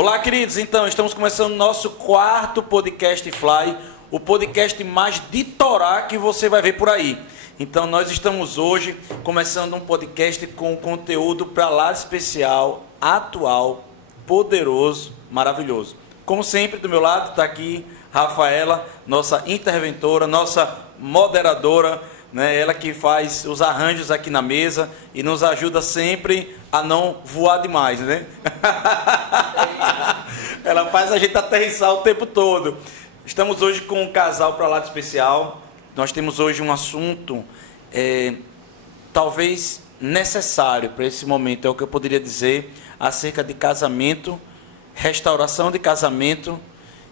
Olá, queridos. Então, estamos começando o nosso quarto podcast Fly, o podcast mais de Torá que você vai ver por aí. Então, nós estamos hoje começando um podcast com conteúdo para lá especial, atual, poderoso, maravilhoso. Como sempre, do meu lado está aqui Rafaela, nossa interventora, nossa moderadora, né? Ela que faz os arranjos aqui na mesa e nos ajuda sempre a não voar demais, né? Ela faz a gente aterrissar o tempo todo. Estamos hoje com um casal para lá de especial. Nós temos hoje um assunto talvez necessário para esse momento, é o que eu poderia dizer, acerca de casamento, restauração de casamento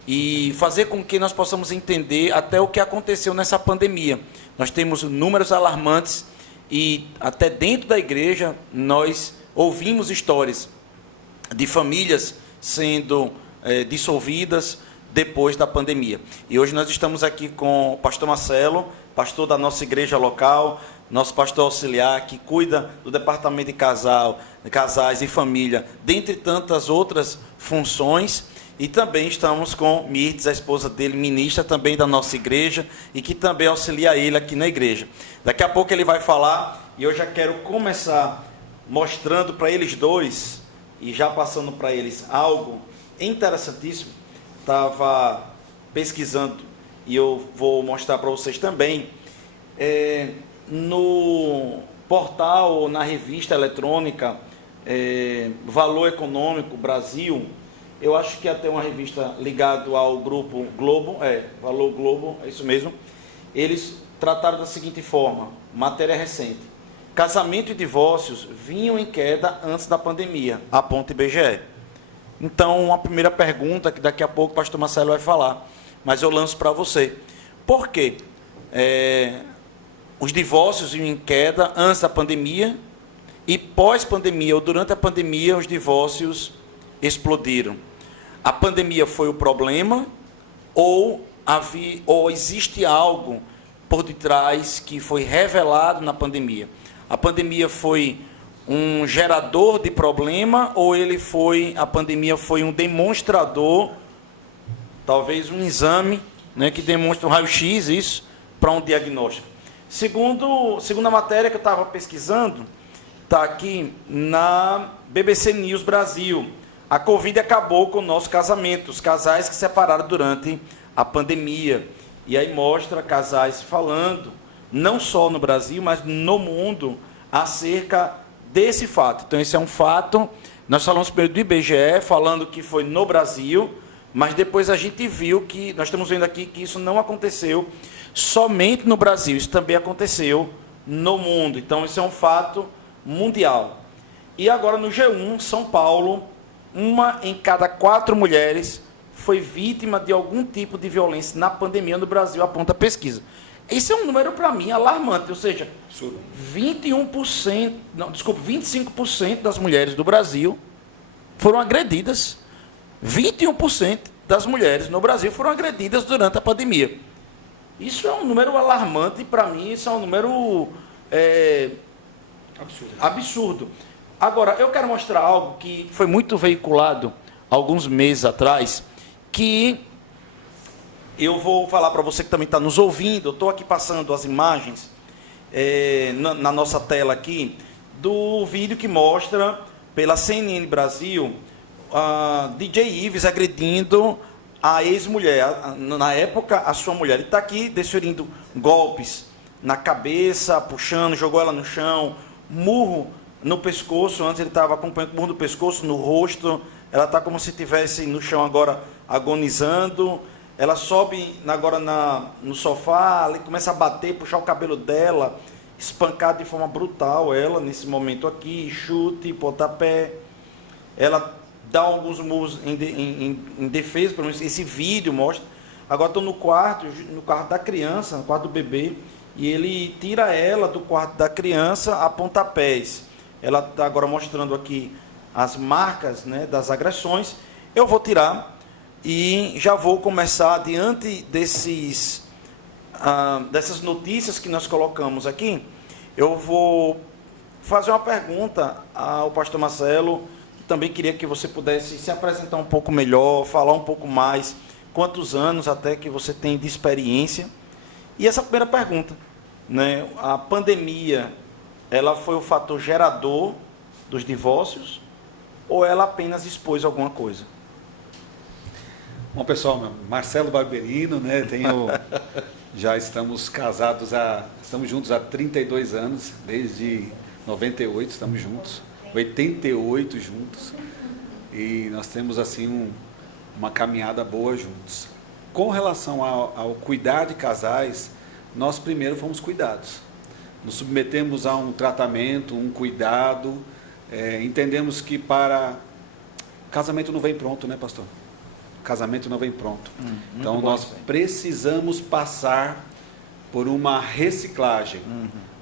e fazer com que nós possamos entender até o que aconteceu nessa pandemia. Nós temos números alarmantes e até dentro da igreja nós ouvimos histórias de famílias sendo dissolvidas depois da pandemia. E hoje nós estamos aqui com o pastor Marcelo, pastor da nossa igreja local, nosso pastor auxiliar, que cuida do departamento de casais e família, dentre tantas outras funções. E também estamos com Mirtes, a esposa dele, ministra também da nossa igreja, e que também auxilia ele aqui na igreja. Daqui a pouco ele vai falar, e eu já quero começar mostrando para eles dois, e já passando para eles algo interessantíssimo. Estava pesquisando, e eu vou mostrar para vocês também, no portal, na revista eletrônica Valor Econômico Brasil. Eu acho que até uma revista ligada ao grupo Globo, Valor Globo, é isso mesmo. Eles trataram da seguinte forma, matéria recente: casamento e divórcios vinham em queda antes da pandemia, aponta IBGE. Então, a primeira pergunta, que daqui a pouco o pastor Marcelo vai falar, mas eu lanço para você. Por quê? Os divórcios vinham em queda antes da pandemia e pós-pandemia, ou durante a pandemia, os divórcios explodiram. A pandemia foi o problema ou existe algo por detrás que foi revelado na pandemia? A pandemia foi um gerador de problema ou a pandemia foi um demonstrador, talvez um exame, né, que demonstra um raio-x, isso, para um diagnóstico? Segunda matéria que eu estava pesquisando, está aqui na BBC News Brasil. A Covid acabou com o nosso casamento, os casais que se separaram durante a pandemia. E aí mostra casais falando, não só no Brasil, mas no mundo, acerca desse fato. Então, esse é um fato. Nós falamos primeiro do IBGE, falando que foi no Brasil, mas depois a gente viu que, nós estamos vendo aqui que isso não aconteceu somente no Brasil, isso também aconteceu no mundo. Então, isso é um fato mundial. E agora no G1, São Paulo, 1 em cada 4 mulheres foi vítima de algum tipo de violência na pandemia no Brasil, aponta a pesquisa. Esse é um número, para mim, alarmante, ou seja, 25% das mulheres do Brasil foram agredidas. 21% das mulheres no Brasil foram agredidas durante a pandemia. Isso é um número alarmante, e para mim isso é um número absurdo. Agora, eu quero mostrar algo que foi muito veiculado alguns meses atrás, que eu vou falar para você que também está nos ouvindo. Eu estou aqui passando as imagens na nossa tela aqui, do vídeo que mostra pela CNN Brasil DJ Ives agredindo a ex-mulher, na época a sua mulher. Ele está aqui desferindo golpes na cabeça, puxando, jogou ela no chão, murro no pescoço. Antes ele estava acompanhando murro no pescoço, no rosto. Ela está como se estivesse no chão agora, agonizando. Ela sobe agora no sofá, ele começa a bater, puxar o cabelo dela, espancar de forma brutal ela, nesse momento aqui, chute, pontapé. Ela dá alguns murros em defesa, pelo menos esse vídeo mostra. Agora estou no quarto da criança, no quarto do bebê, e ele tira ela do quarto da criança a pontapés. Ela está agora mostrando aqui as marcas, né, das agressões. Eu vou tirar e já vou começar, diante dessas notícias que nós colocamos aqui, eu vou fazer uma pergunta ao pastor Marcelo, também queria que você pudesse se apresentar um pouco melhor, falar um pouco mais, quantos anos até que você tem de experiência. E essa primeira pergunta, né? A pandemia, ela foi o fator gerador dos divórcios ou ela apenas expôs alguma coisa? Bom, pessoal, Marcelo Barberino, né? Já estamos casados, estamos juntos há 32 anos, desde 98 estamos juntos, 88 juntos, e nós temos assim uma caminhada boa juntos. Com relação ao cuidar de casais, nós primeiro fomos cuidados, nos submetemos a um tratamento, um cuidado, entendemos que casamento não vem pronto, né, pastor? Casamento não vem pronto. Então nós precisamos passar por uma reciclagem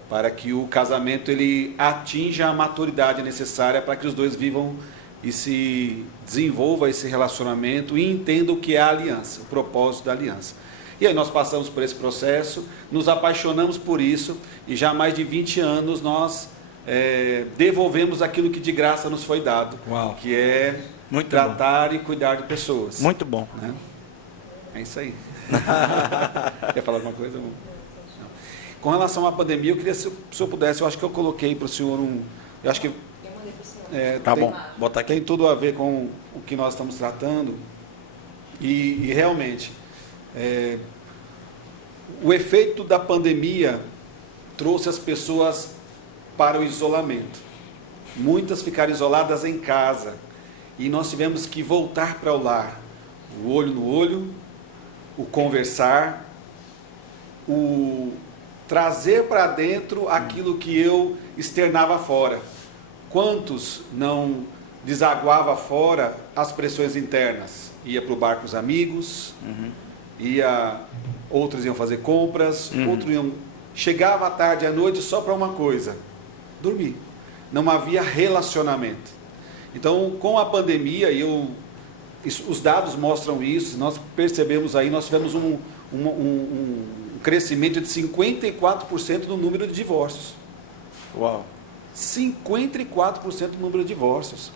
para que o casamento ele atinja a maturidade necessária para que os dois vivam e se desenvolva esse relacionamento e entendam o que é a aliança, o propósito da aliança. E aí nós passamos por esse processo, nos apaixonamos por isso e já há mais de 20 anos nós devolvemos aquilo que de graça nos foi dado, que é muito tratar bom. E cuidar de pessoas. Muito bom. Né? É isso aí. Quer falar alguma coisa? Não. Com relação à pandemia, eu queria, se o senhor pudesse, eu acho que eu coloquei para o senhor eu acho que tá bom, bota aqui. Tem tudo a ver com o que nós estamos tratando e realmente o efeito da pandemia trouxe as pessoas para o isolamento. Muitas ficaram isoladas em casa. E nós tivemos que voltar para o lar, o olho no olho, o conversar, o trazer para dentro aquilo que eu externava fora. Quantos não desaguava fora as pressões internas? Ia para o bar com os amigos, outros iam fazer compras, outros iam... Chegava à tarde, à noite, só para uma coisa, dormir. Não havia relacionamento. Então, com a pandemia, os dados mostram isso, nós percebemos aí, nós tivemos um crescimento de 54% no número de divórcios. Uau! 54% no número de divórcios.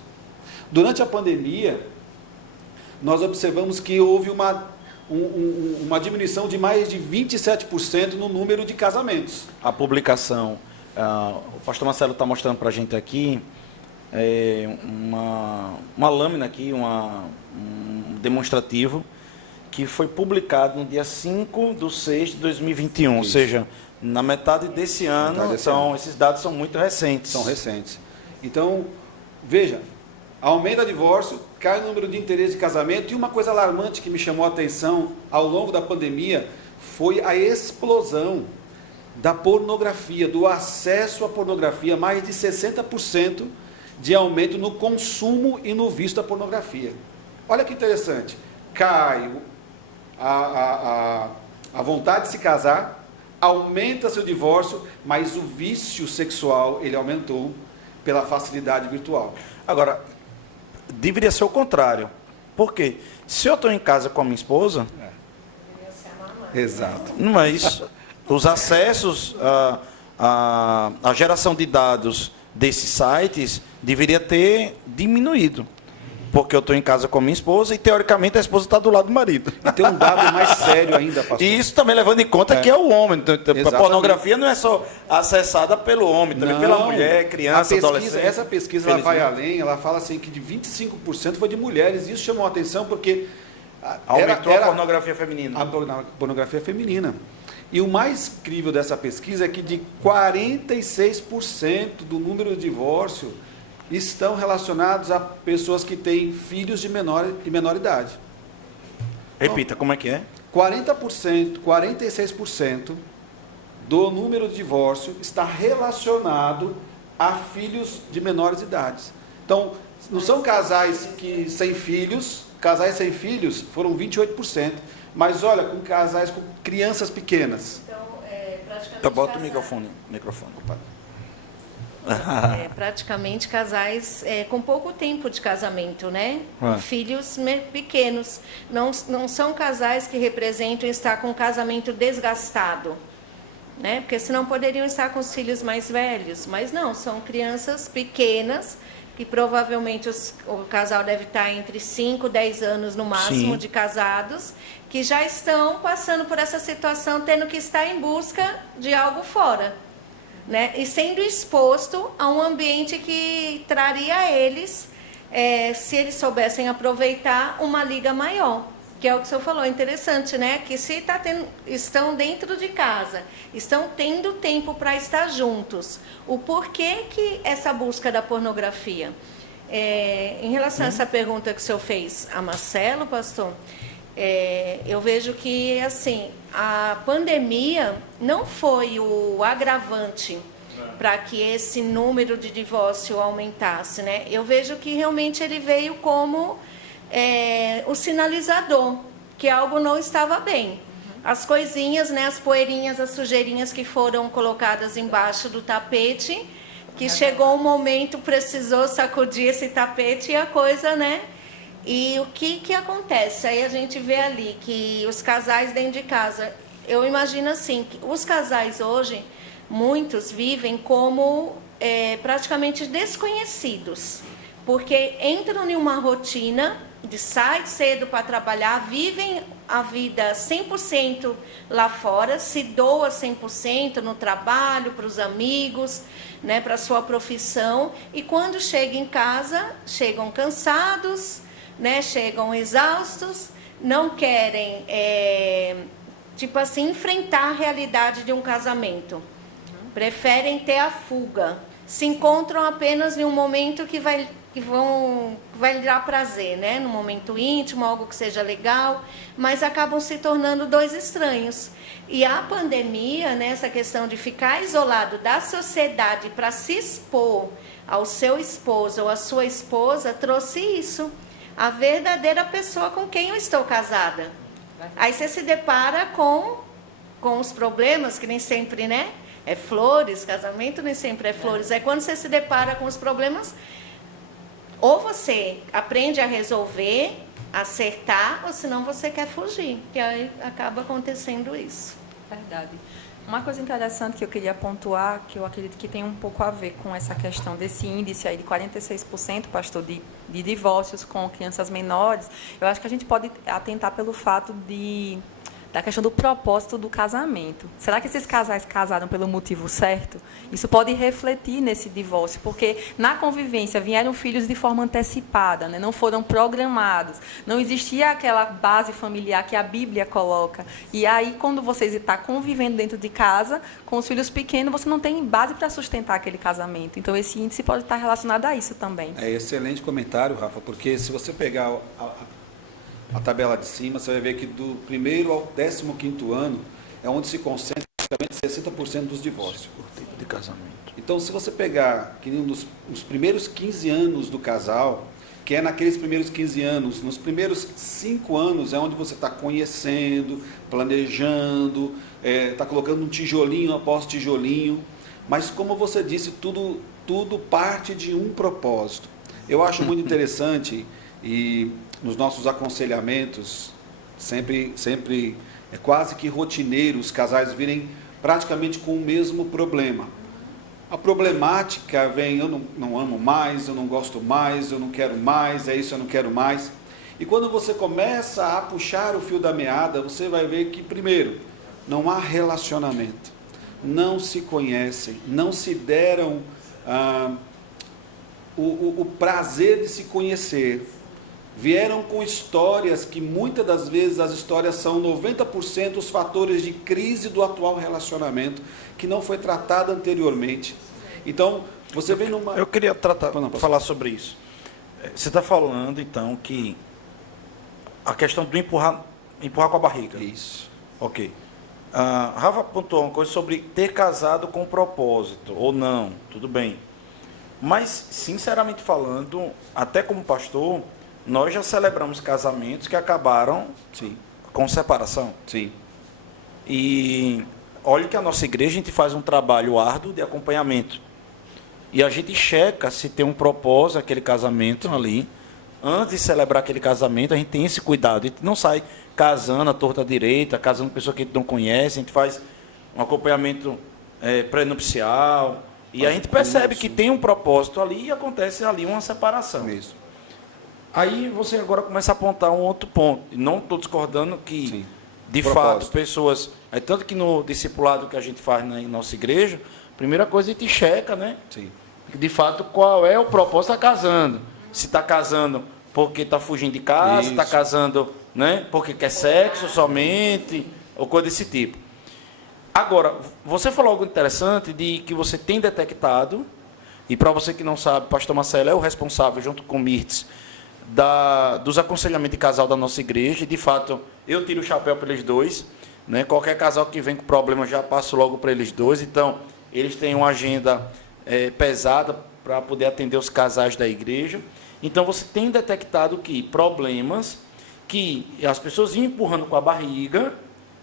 Durante a pandemia, nós observamos que houve uma diminuição de mais de 27% no número de casamentos. A publicação, o pastor Marcelo está mostrando para a gente aqui, uma lâmina aqui, um demonstrativo, que foi publicado no dia 5/6/2021, ou seja, na metade desse ano. Então, esses dados são muito recentes. São recentes. Então, veja, aumenta o divórcio, cai o número de interesse de casamento, e uma coisa alarmante que me chamou a atenção ao longo da pandemia foi a explosão da pornografia, do acesso à pornografia, mais de 60% de aumento no consumo e no vício da pornografia. Olha que interessante, cai a vontade de se casar, aumenta-se o divórcio, mas o vício sexual ele aumentou pela facilidade virtual. Agora, deveria ser o contrário. Por quê? Se eu estou em casa com a minha esposa... Exato. Não é isso. Os acessos, a geração de dados desses sites deveria ter diminuído. Porque eu estou em casa com a minha esposa e, teoricamente, a esposa está do lado do marido. E tem um dado mais sério ainda, pastor. E isso também levando em conta que é o homem. Então, a pornografia não é só acessada pelo homem, também pela mulher, criança, adolescente. Essa pesquisa ela vai além, ela fala assim que de 25% foi de mulheres. Isso chamou a atenção porque... Aumentou a pornografia feminina. A pornografia feminina. E o mais incrível dessa pesquisa é que de 46% do número de divórcio estão relacionados a pessoas que têm filhos de menor idade. Repita, como é que é? 46% do número de divórcio está relacionado a filhos de menores idades. Então, não são casais sem filhos, casais sem filhos foram 28%, mas olha, com casais com crianças pequenas. Então, praticamente... Bota o microfone. Praticamente casais com pouco tempo de casamento, né? Filhos pequenos. Não são casais que representam estar com um casamento desgastado, né? Porque senão poderiam estar com os filhos mais velhos. Mas não, são crianças pequenas que provavelmente o casal deve estar entre 5 e 10 anos no máximo Sim. de casados, que já estão passando por essa situação, tendo que estar em busca de algo fora, né? E sendo exposto a um ambiente que traria a eles, se eles soubessem aproveitar, uma liga maior. Que é o que o senhor falou, interessante, né? Que se estão dentro de casa, estão tendo tempo para estar juntos. O porquê que essa busca da pornografia? Em relação a essa pergunta que o senhor fez a Marcelo, pastor, eu vejo que, assim, a pandemia não foi o agravante para que esse número de divórcio aumentasse, né? Eu vejo que realmente ele veio como o sinalizador, que algo não estava bem. As coisinhas, né, as poeirinhas, as sujeirinhas que foram colocadas embaixo do tapete, que chegou um momento, precisou sacudir esse tapete e a coisa, né? E o que acontece? Aí a gente vê ali que os casais dentro de casa, eu imagino assim, que os casais hoje, muitos vivem como praticamente desconhecidos, porque entram em uma rotina de sair cedo para trabalhar, vivem a vida 100% lá fora, se doa 100% no trabalho, para os amigos, né, para a sua profissão, e quando chegam em casa, chegam cansados, né, chegam exaustos, não querem, tipo assim, enfrentar a realidade de um casamento. Preferem ter a fuga. Se encontram apenas em um momento que vai lhe dar prazer, né? No momento íntimo, algo que seja legal, mas acabam se tornando dois estranhos. E a pandemia, né, essa questão de ficar isolado da sociedade para se expor ao seu esposo ou à sua esposa, trouxe isso. A verdadeira pessoa com quem eu estou casada. Aí você se depara com os problemas, que nem sempre, né? É flores, casamento nem sempre é flores. É quando você se depara com os problemas, ou você aprende a resolver, acertar, ou senão você quer fugir. Que aí acaba acontecendo isso. Verdade. Uma coisa interessante que eu queria pontuar, que eu acredito que tem um pouco a ver com essa questão desse índice aí de 46%, pastor, de divórcios com crianças menores, eu acho que a gente pode atentar pelo fato da questão do propósito do casamento. Será que esses casais casaram pelo motivo certo? Isso pode refletir nesse divórcio, porque na convivência vieram filhos de forma antecipada, né? Não foram programados, não existia aquela base familiar que a Bíblia coloca. E aí, quando você está convivendo dentro de casa, com os filhos pequenos, você não tem base para sustentar aquele casamento. Então, esse índice pode estar relacionado a isso também. É excelente comentário, Rafa, porque se você pegar a tabela de cima, você vai ver que do primeiro ao 15º ano é onde se concentra praticamente 60% dos divórcios. Por tipo de casamento. Então, se você pegar que nos primeiros 15 anos do casal, que é naqueles primeiros 15 anos, nos primeiros 5 anos é onde você está conhecendo, planejando, está colocando um tijolinho após tijolinho, mas como você disse, tudo parte de um propósito. Eu acho muito interessante e nos nossos aconselhamentos, sempre é quase que rotineiro os casais virem praticamente com o mesmo problema. A problemática vem, eu não amo mais, eu não gosto mais, eu não quero mais, é isso, eu não quero mais. E quando você começa a puxar o fio da meada, você vai ver que, primeiro, não há relacionamento, não se conhecem, não se deram o prazer de se conhecer. Vieram com histórias que muitas das vezes as histórias são 90% os fatores de crise do atual relacionamento que não foi tratado anteriormente. Então, você vem numa... Eu queria falar sobre isso. Você está falando, então, que a questão do empurrar com a barriga. Isso. Ok. Rafa apontou uma coisa sobre ter casado com propósito, ou não, tudo bem. Mas, sinceramente falando, até como pastor, nós já celebramos casamentos que acabaram Sim. com separação. Sim. E olha que a nossa igreja, a gente faz um trabalho árduo de acompanhamento. E a gente checa se tem um propósito aquele casamento ali. Antes de celebrar aquele casamento, a gente tem esse cuidado. A gente não sai casando à torta direita, casando com pessoa que a gente não conhece. A gente faz um acompanhamento pré-nupcial, E a gente percebe que tem um propósito ali e acontece ali uma separação. Isso. Aí você agora começa a apontar um outro ponto. E não estou discordando que, Sim. de Propósito. fato, pessoas... tanto que no discipulado que a gente faz na nossa igreja, a primeira coisa a gente checa, né? Sim. De fato, qual é o propósito de estar casando. Se está casando porque está fugindo de casa, se está Isso. casando, né, porque quer sexo somente, ou coisa desse tipo. Agora, você falou algo interessante de que você tem detectado, e para você que não sabe, pastor Marcelo é o responsável, junto com o Mirtz, dos aconselhamentos de casal da nossa igreja, e de fato, eu tiro o chapéu para eles dois, né? Qualquer casal que vem com problema, já passo logo para eles dois, então, eles têm uma agenda pesada para poder atender os casais da igreja. Então, você tem detectado que problemas que as pessoas iam empurrando com a barriga,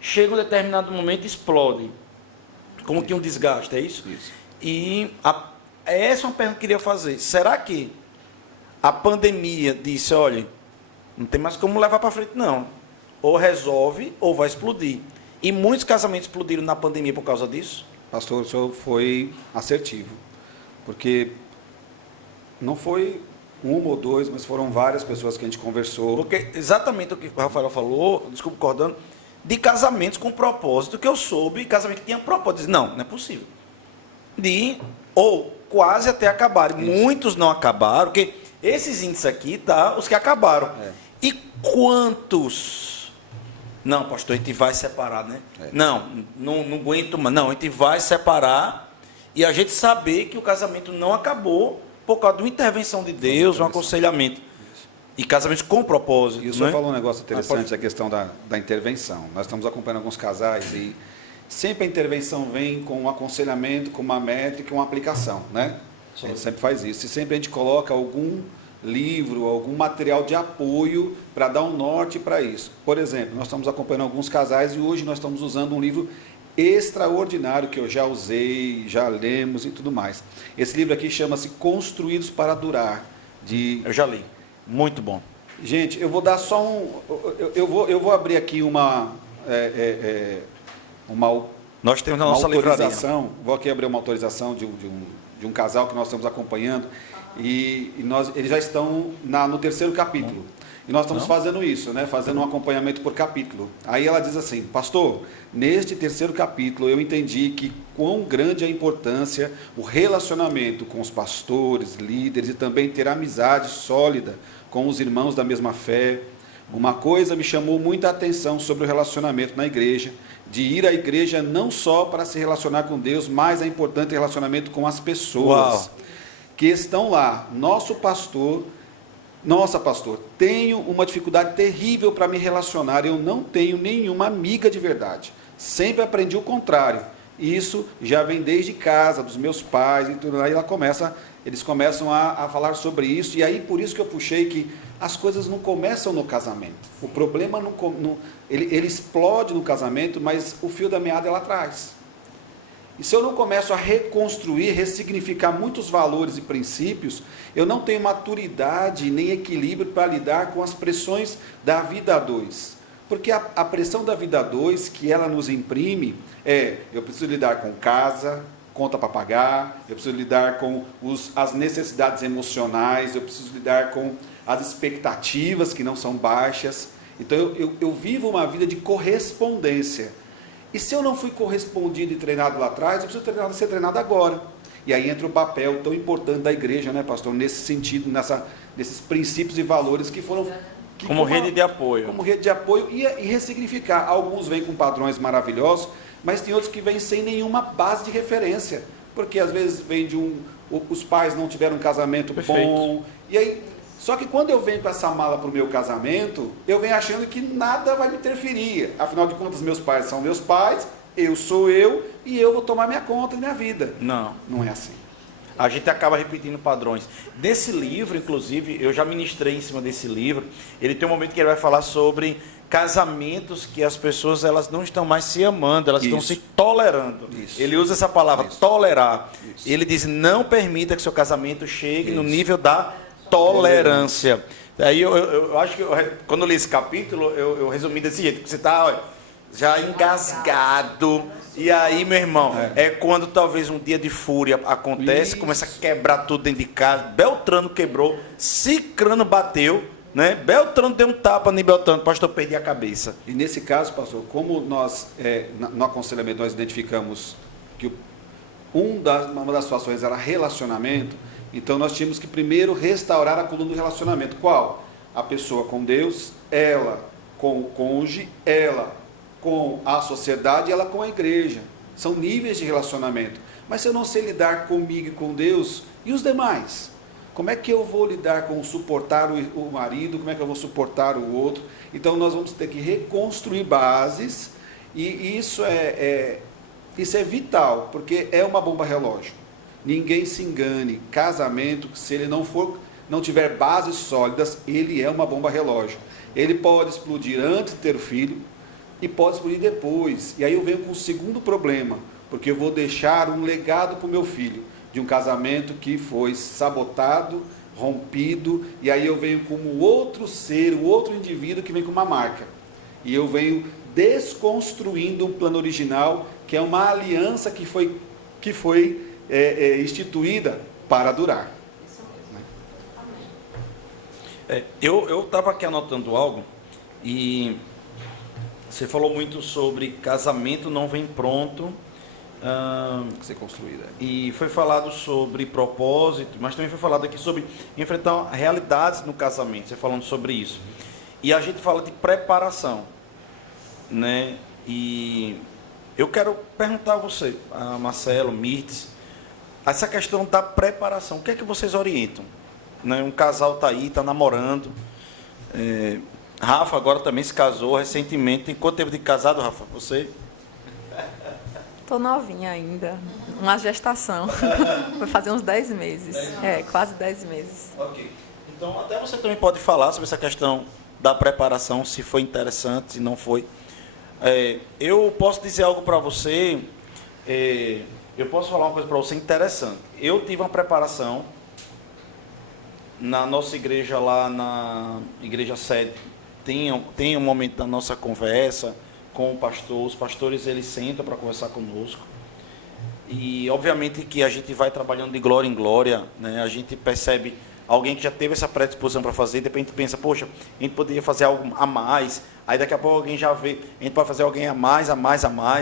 chegam a um determinado momento e explodem. Como que um desgaste, é isso? Isso. E essa é uma pergunta que eu queria fazer. Será que a pandemia disse, olha, não tem mais como levar para frente, não. Ou resolve, ou vai explodir. E muitos casamentos explodiram na pandemia por causa disso? Pastor, o senhor foi assertivo. Porque não foi uma ou dois, mas foram várias pessoas que a gente conversou. Porque exatamente o que o Rafael falou, desculpa concordando, de casamentos com propósito, que eu soube, casamento que tinha propósito. Não, não é possível. Ou quase até acabarem. Isso. Muitos não acabaram, porque esses índices aqui, tá, os que acabaram. É. E quantos? Não, pastor, a gente vai separar, né? É. Não aguento mais. Não, a gente vai separar e a gente saber que o casamento não acabou por causa de uma intervenção de Deus, um aconselhamento. E casamentos com propósito. E o senhor né? falou um negócio interessante, pode- a questão da intervenção. Nós estamos acompanhando alguns casais e sempre a intervenção vem com um aconselhamento, com uma métrica, uma aplicação, né? A gente sempre faz isso. E sempre a gente coloca algum livro, algum material de apoio para dar um norte para isso. Por exemplo, nós estamos acompanhando alguns casais e hoje nós estamos usando um livro extraordinário que eu já usei, já lemos e tudo mais. Esse livro aqui chama-se Construídos para Durar. Eu já li. Muito bom. Gente, eu vou dar só um... Eu vou abrir aqui uma Nós temos na uma nossa livraria. autorização. Vou aqui abrir uma autorização de um casal que nós estamos acompanhando. Eles já estão no terceiro capítulo. E nós estamos fazendo isso, né? Fazendo um acompanhamento por capítulo. Aí ela diz assim, pastor, neste terceiro capítulo eu entendi que quão grande é a importância o relacionamento com os pastores, líderes e também ter amizade sólida com os irmãos da mesma fé. Uma coisa me chamou muita atenção sobre o relacionamento na igreja, de ir à igreja não só para se relacionar com Deus, mas é importante o relacionamento com as pessoas que estão lá. Nossa, pastor, tenho uma dificuldade terrível para me relacionar, eu não tenho nenhuma amiga de verdade. Sempre aprendi o contrário. Isso já vem desde casa, dos meus pais e tudo. Aí eles começam a falar sobre isso, e aí por isso que eu puxei que as coisas não começam no casamento. O problema ele explode no casamento, mas o fio da meada é lá atrás. E se eu não começo a reconstruir, ressignificar muitos valores e princípios, eu não tenho maturidade nem equilíbrio para lidar com as pressões da vida a dois. Porque a pressão da vida a dois que ela nos imprime eu preciso lidar com casa, conta para pagar, eu preciso lidar com as necessidades emocionais, eu preciso lidar com as expectativas que não são baixas. Então eu vivo uma vida de correspondência. E se eu não fui correspondido e treinado lá atrás, eu preciso ser treinado agora. E aí entra o papel tão importante da igreja, né, pastor? Nesse sentido, nesses princípios e valores que foram... Como rede de apoio. Como rede de apoio e ressignificar. Alguns vêm com padrões maravilhosos, mas tem outros que vêm sem nenhuma base de referência. Porque às vezes vem os pais não tiveram um casamento bom. E aí... Só que quando eu venho com essa mala para o meu casamento, eu venho achando que nada vai me interferir. Afinal de contas, meus pais são meus pais, eu sou eu, e eu vou tomar minha conta da minha vida. Não. Não é assim. A gente acaba repetindo padrões. Desse livro, inclusive, eu já ministrei em cima desse livro, ele tem um momento que ele vai falar sobre casamentos que as pessoas elas não estão mais se amando, elas estão se tolerando. Isso. Ele usa essa palavra, tolerar. Isso. Ele diz, não permita que seu casamento chegue no nível da tolerância. Aí eu acho que quando eu li esse capítulo, eu resumi desse jeito, que você está já engasgado. E aí, meu irmão, é quando talvez um dia de fúria acontece, começa a quebrar tudo dentro de casa. Beltrano quebrou, Cicrano bateu, né? Beltrano deu um tapa em Beltrano, pastor, perdi a cabeça. E nesse caso, pastor, como nós, no aconselhamento, nós identificamos que uma das situações era relacionamento, então nós tínhamos que primeiro restaurar a coluna do relacionamento. Qual? A pessoa com Deus, ela com o cônjuge, ela com a sociedade e ela com a igreja. São níveis de relacionamento. Mas se eu não sei lidar comigo e com Deus, e os demais? Como é que eu vou lidar com suportar o marido? Como é que eu vou suportar o outro? Então nós vamos ter que reconstruir bases, e isso é vital, porque é uma bomba relógio. Ninguém se engane, casamento, se ele não tiver bases sólidas, ele é uma bomba relógio. Ele pode explodir antes de ter o filho, e pode explodir depois. E aí eu venho com o segundo problema, porque eu vou deixar um legado para o meu filho, de um casamento que foi sabotado, rompido, e aí eu venho como outro ser, o outro indivíduo que vem com uma marca. E eu venho desconstruindo um plano original, que é uma aliança que foi instituída para durar. Eu estava aqui anotando algo, e você falou muito sobre casamento não vem pronto, Ser construída. e foi falado sobre propósito, mas também foi falado aqui sobre enfrentar realidades no casamento, você falando sobre isso. E a gente fala de preparação, né? E eu quero perguntar a você, a Marcelo, Mirtz, essa questão da preparação, o que é que vocês orientam? Né? Um casal está aí, está namorando, Rafa agora também se casou recentemente. Tem quanto tempo de casado, Rafa? Você? Estou novinha ainda. Uma gestação. Vai fazer uns 10 meses. Quase 10 meses. Ok. Então, até você também pode falar sobre essa questão da preparação, se foi interessante, se não foi. Eu posso dizer algo para você, eu posso falar uma coisa para você interessante. Eu tive uma preparação na nossa igreja lá, na igreja sede. Tem um momento da nossa conversa com o pastor, os pastores eles sentam para conversar conosco, e obviamente que a gente vai trabalhando de glória em glória, né? A gente percebe alguém que já teve essa predisposição para fazer, de repente pensa, poxa, a gente poderia fazer algo a mais, aí daqui a pouco alguém já vê, a gente pode fazer alguém a mais,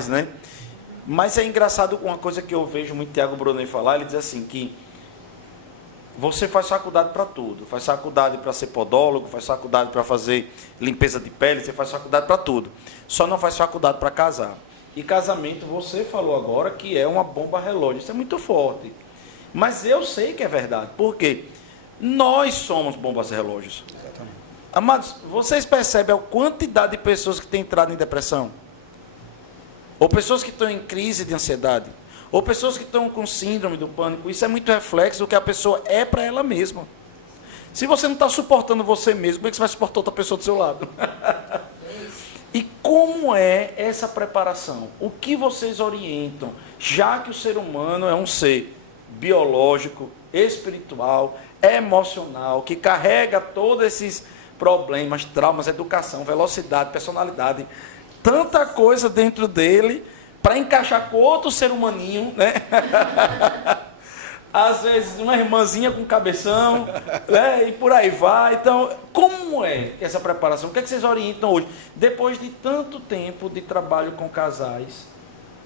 né? Mas é engraçado uma coisa que eu vejo muito Tiago Brunet falar, ele diz assim, que você faz faculdade para tudo, faz faculdade para ser podólogo, faz faculdade para fazer limpeza de pele, você faz faculdade para tudo, só não faz faculdade para casar. E casamento, você falou agora que é uma bomba relógio, isso é muito forte, mas eu sei que é verdade, por quê? Nós somos bombas relógios. Exatamente. Amados, vocês percebem a quantidade de pessoas que têm entrado em depressão? Ou pessoas que estão em crise de ansiedade? Ou pessoas que estão com síndrome do pânico? Isso é muito reflexo do que a pessoa é para ela mesma. Se você não está suportando você mesmo, como é que você vai suportar outra pessoa do seu lado? E como é essa preparação? O que vocês orientam? Já que o ser humano é um ser biológico, espiritual, emocional, que carrega todos esses problemas, traumas, educação, velocidade, personalidade, tanta coisa dentro dele, para encaixar com outro ser humaninho, né? Às vezes uma irmãzinha com cabeção, né? E por aí vai. Então, como é essa preparação? O que é que vocês orientam hoje? Depois de tanto tempo de trabalho com casais,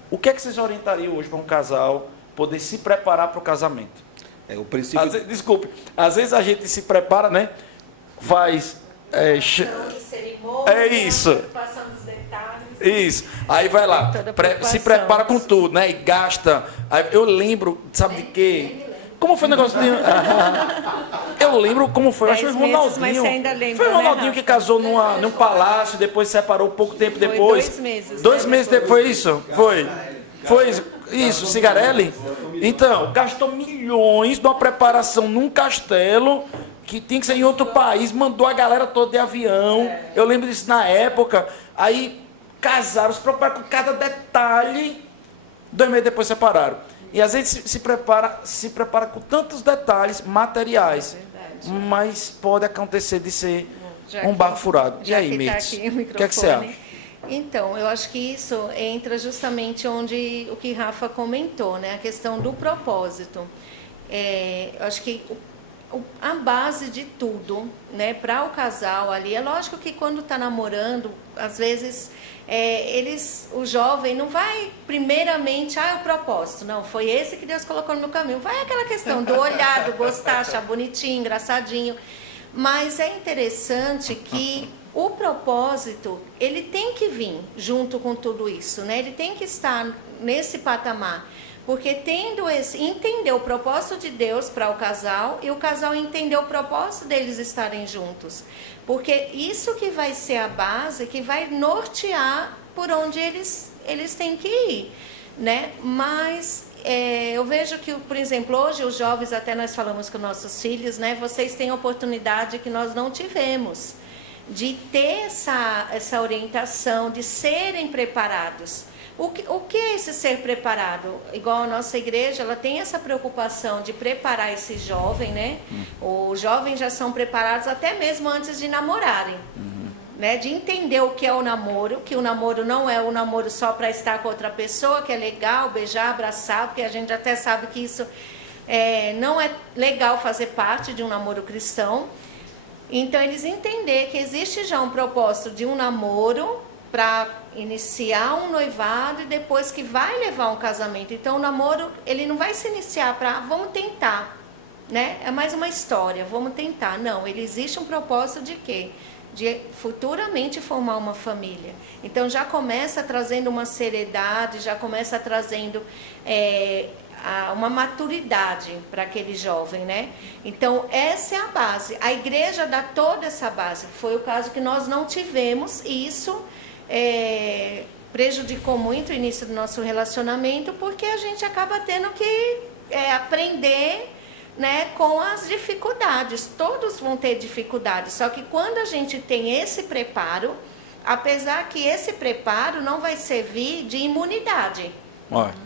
o que é que vocês orientariam hoje para um casal poder se preparar para o casamento? O princípio... Desculpe, às vezes a gente se prepara, né? Faz... cerimônia, isso. Passando os detalhes. Isso. Aí vai lá, se prepara com tudo, né? E gasta. Aí eu lembro, sabe de quê? Como foi o negócio de... Eu lembro como foi, acho que foi o Ronaldinho. Mas você ainda lembra, foi o Ronaldinho, né, que casou num palácio, depois separou pouco tempo depois. 2 meses. 2 meses depois, isso? Foi isso, Cigarelli? Então, gastou milhões numa preparação num castelo que tinha que ser em outro país, mandou a galera toda de avião. Eu lembro disso na época. Aí casaram, se prepararam com cada detalhe, 2 meses depois separaram. E às vezes se prepara com tantos detalhes materiais, mas pode acontecer de ser um barco furado. E aí, Mirtz, o que é que você acha? Então, eu acho que isso entra justamente onde o que Rafa comentou, né? A questão do propósito. Eu acho que a base de tudo, né, para o casal ali, é lógico que quando está namorando, às vezes o jovem não vai primeiramente, o propósito, não, foi esse que Deus colocou no meu caminho, vai aquela questão do olhar, do gostar, achar bonitinho, engraçadinho, mas é interessante que o propósito, ele tem que vir junto com tudo isso, né, ele tem que estar nesse patamar. Porque entender o propósito de Deus para o casal e o casal entender o propósito deles estarem juntos. Porque isso que vai ser a base, que vai nortear por onde eles têm que ir, né? Mas eu vejo que, por exemplo, hoje os jovens, até nós falamos com nossos filhos, né? Vocês têm oportunidade que nós não tivemos, de ter essa orientação, de serem preparados. O que é esse ser preparado? Igual a nossa igreja, ela tem essa preocupação de preparar esse jovem, né? Os jovens já são preparados até mesmo antes de namorarem, né? De entender o que é o namoro, que o namoro não é o namoro só para estar com outra pessoa, que é legal, beijar, abraçar, porque a gente até sabe que isso não é legal fazer parte de um namoro cristão. Então, eles entender que existe já um propósito de um namoro para iniciar um noivado e depois que vai levar um casamento. Então, o namoro, ele não vai se iniciar para, vamos tentar, né? É mais uma história, vamos tentar. Não, ele existe um propósito de quê? De futuramente formar uma família. Então, já começa trazendo uma seriedade, já começa trazendo uma maturidade para aquele jovem, né? Então, essa é a base. A igreja dá toda essa base. Foi o caso que nós não tivemos, e isso prejudicou muito o início do nosso relacionamento, porque a gente acaba tendo que aprender, né, com as dificuldades. Todos vão ter dificuldades, só que quando a gente tem esse preparo, apesar que esse preparo não vai servir de imunidade,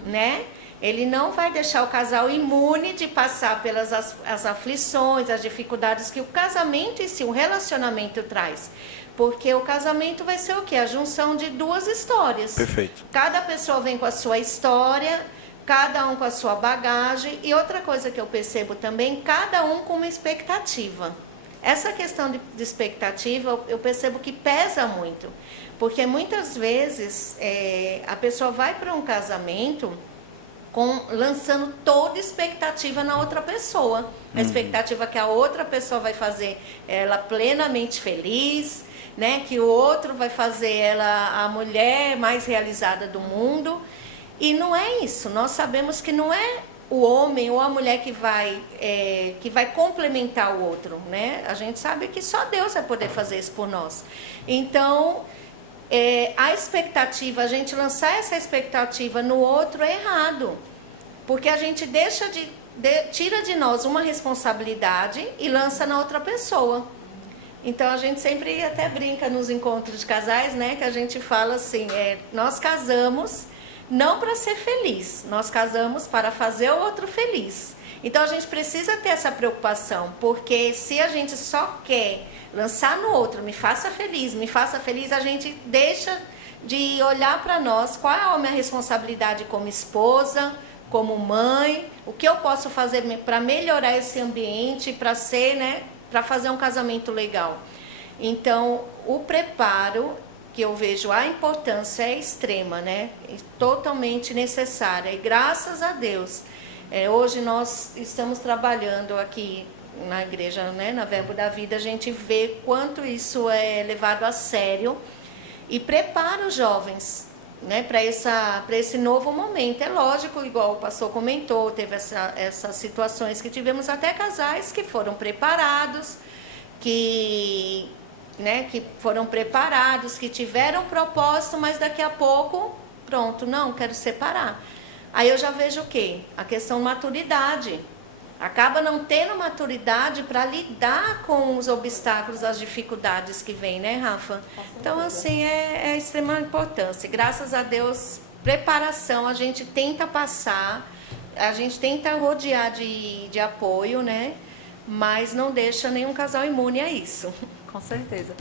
né? Ele não vai deixar o casal imune de passar pelas as aflições, as dificuldades que o casamento em si, o relacionamento traz. Porque o casamento vai ser o quê? A junção de duas histórias. Perfeito. Cada pessoa vem com a sua história, cada um com a sua bagagem. E outra coisa que eu percebo também, cada um com uma expectativa. Essa questão de expectativa, eu percebo que pesa muito. Porque muitas vezes a pessoa vai para um casamento lançando toda expectativa na outra pessoa. A expectativa que a outra pessoa vai fazer ela plenamente feliz, né? Que o outro vai fazer ela a mulher mais realizada do mundo. E não é isso. Nós sabemos que não é o homem ou a mulher que vai complementar o outro, né? A gente sabe que só Deus vai poder fazer isso por nós. Então, a expectativa, a gente lançar essa expectativa no outro é errado. Porque a gente tira de nós uma responsabilidade e lança na outra pessoa. Então, a gente sempre até brinca nos encontros de casais, né? Que a gente fala assim, nós casamos não para ser feliz, nós casamos para fazer o outro feliz. Então, a gente precisa ter essa preocupação, porque se a gente só quer lançar no outro, me faça feliz, a gente deixa de olhar para nós, qual é a minha responsabilidade como esposa, como mãe, o que eu posso fazer para melhorar esse ambiente, para fazer um casamento legal. Então, o preparo, que eu vejo a importância é extrema, né? Totalmente necessária. E graças a Deus, hoje nós estamos trabalhando aqui na igreja, né? Na Verbo da Vida, a gente vê quanto isso é levado a sério e prepara os jovens, né, para esse novo momento. É lógico, igual o pastor comentou, teve essas situações que tivemos até casais que foram preparados, que foram preparados, que tiveram propósito, mas daqui a pouco, pronto, não, quero separar. Aí eu já vejo o quê? A questão maturidade. Acaba não tendo maturidade para lidar com os obstáculos, as dificuldades que vêm, né, Rafa? Então, assim, é extrema importância. Graças a Deus, preparação, a gente tenta passar, a gente tenta rodear de apoio, né? Mas não deixa nenhum casal imune a isso. Com certeza.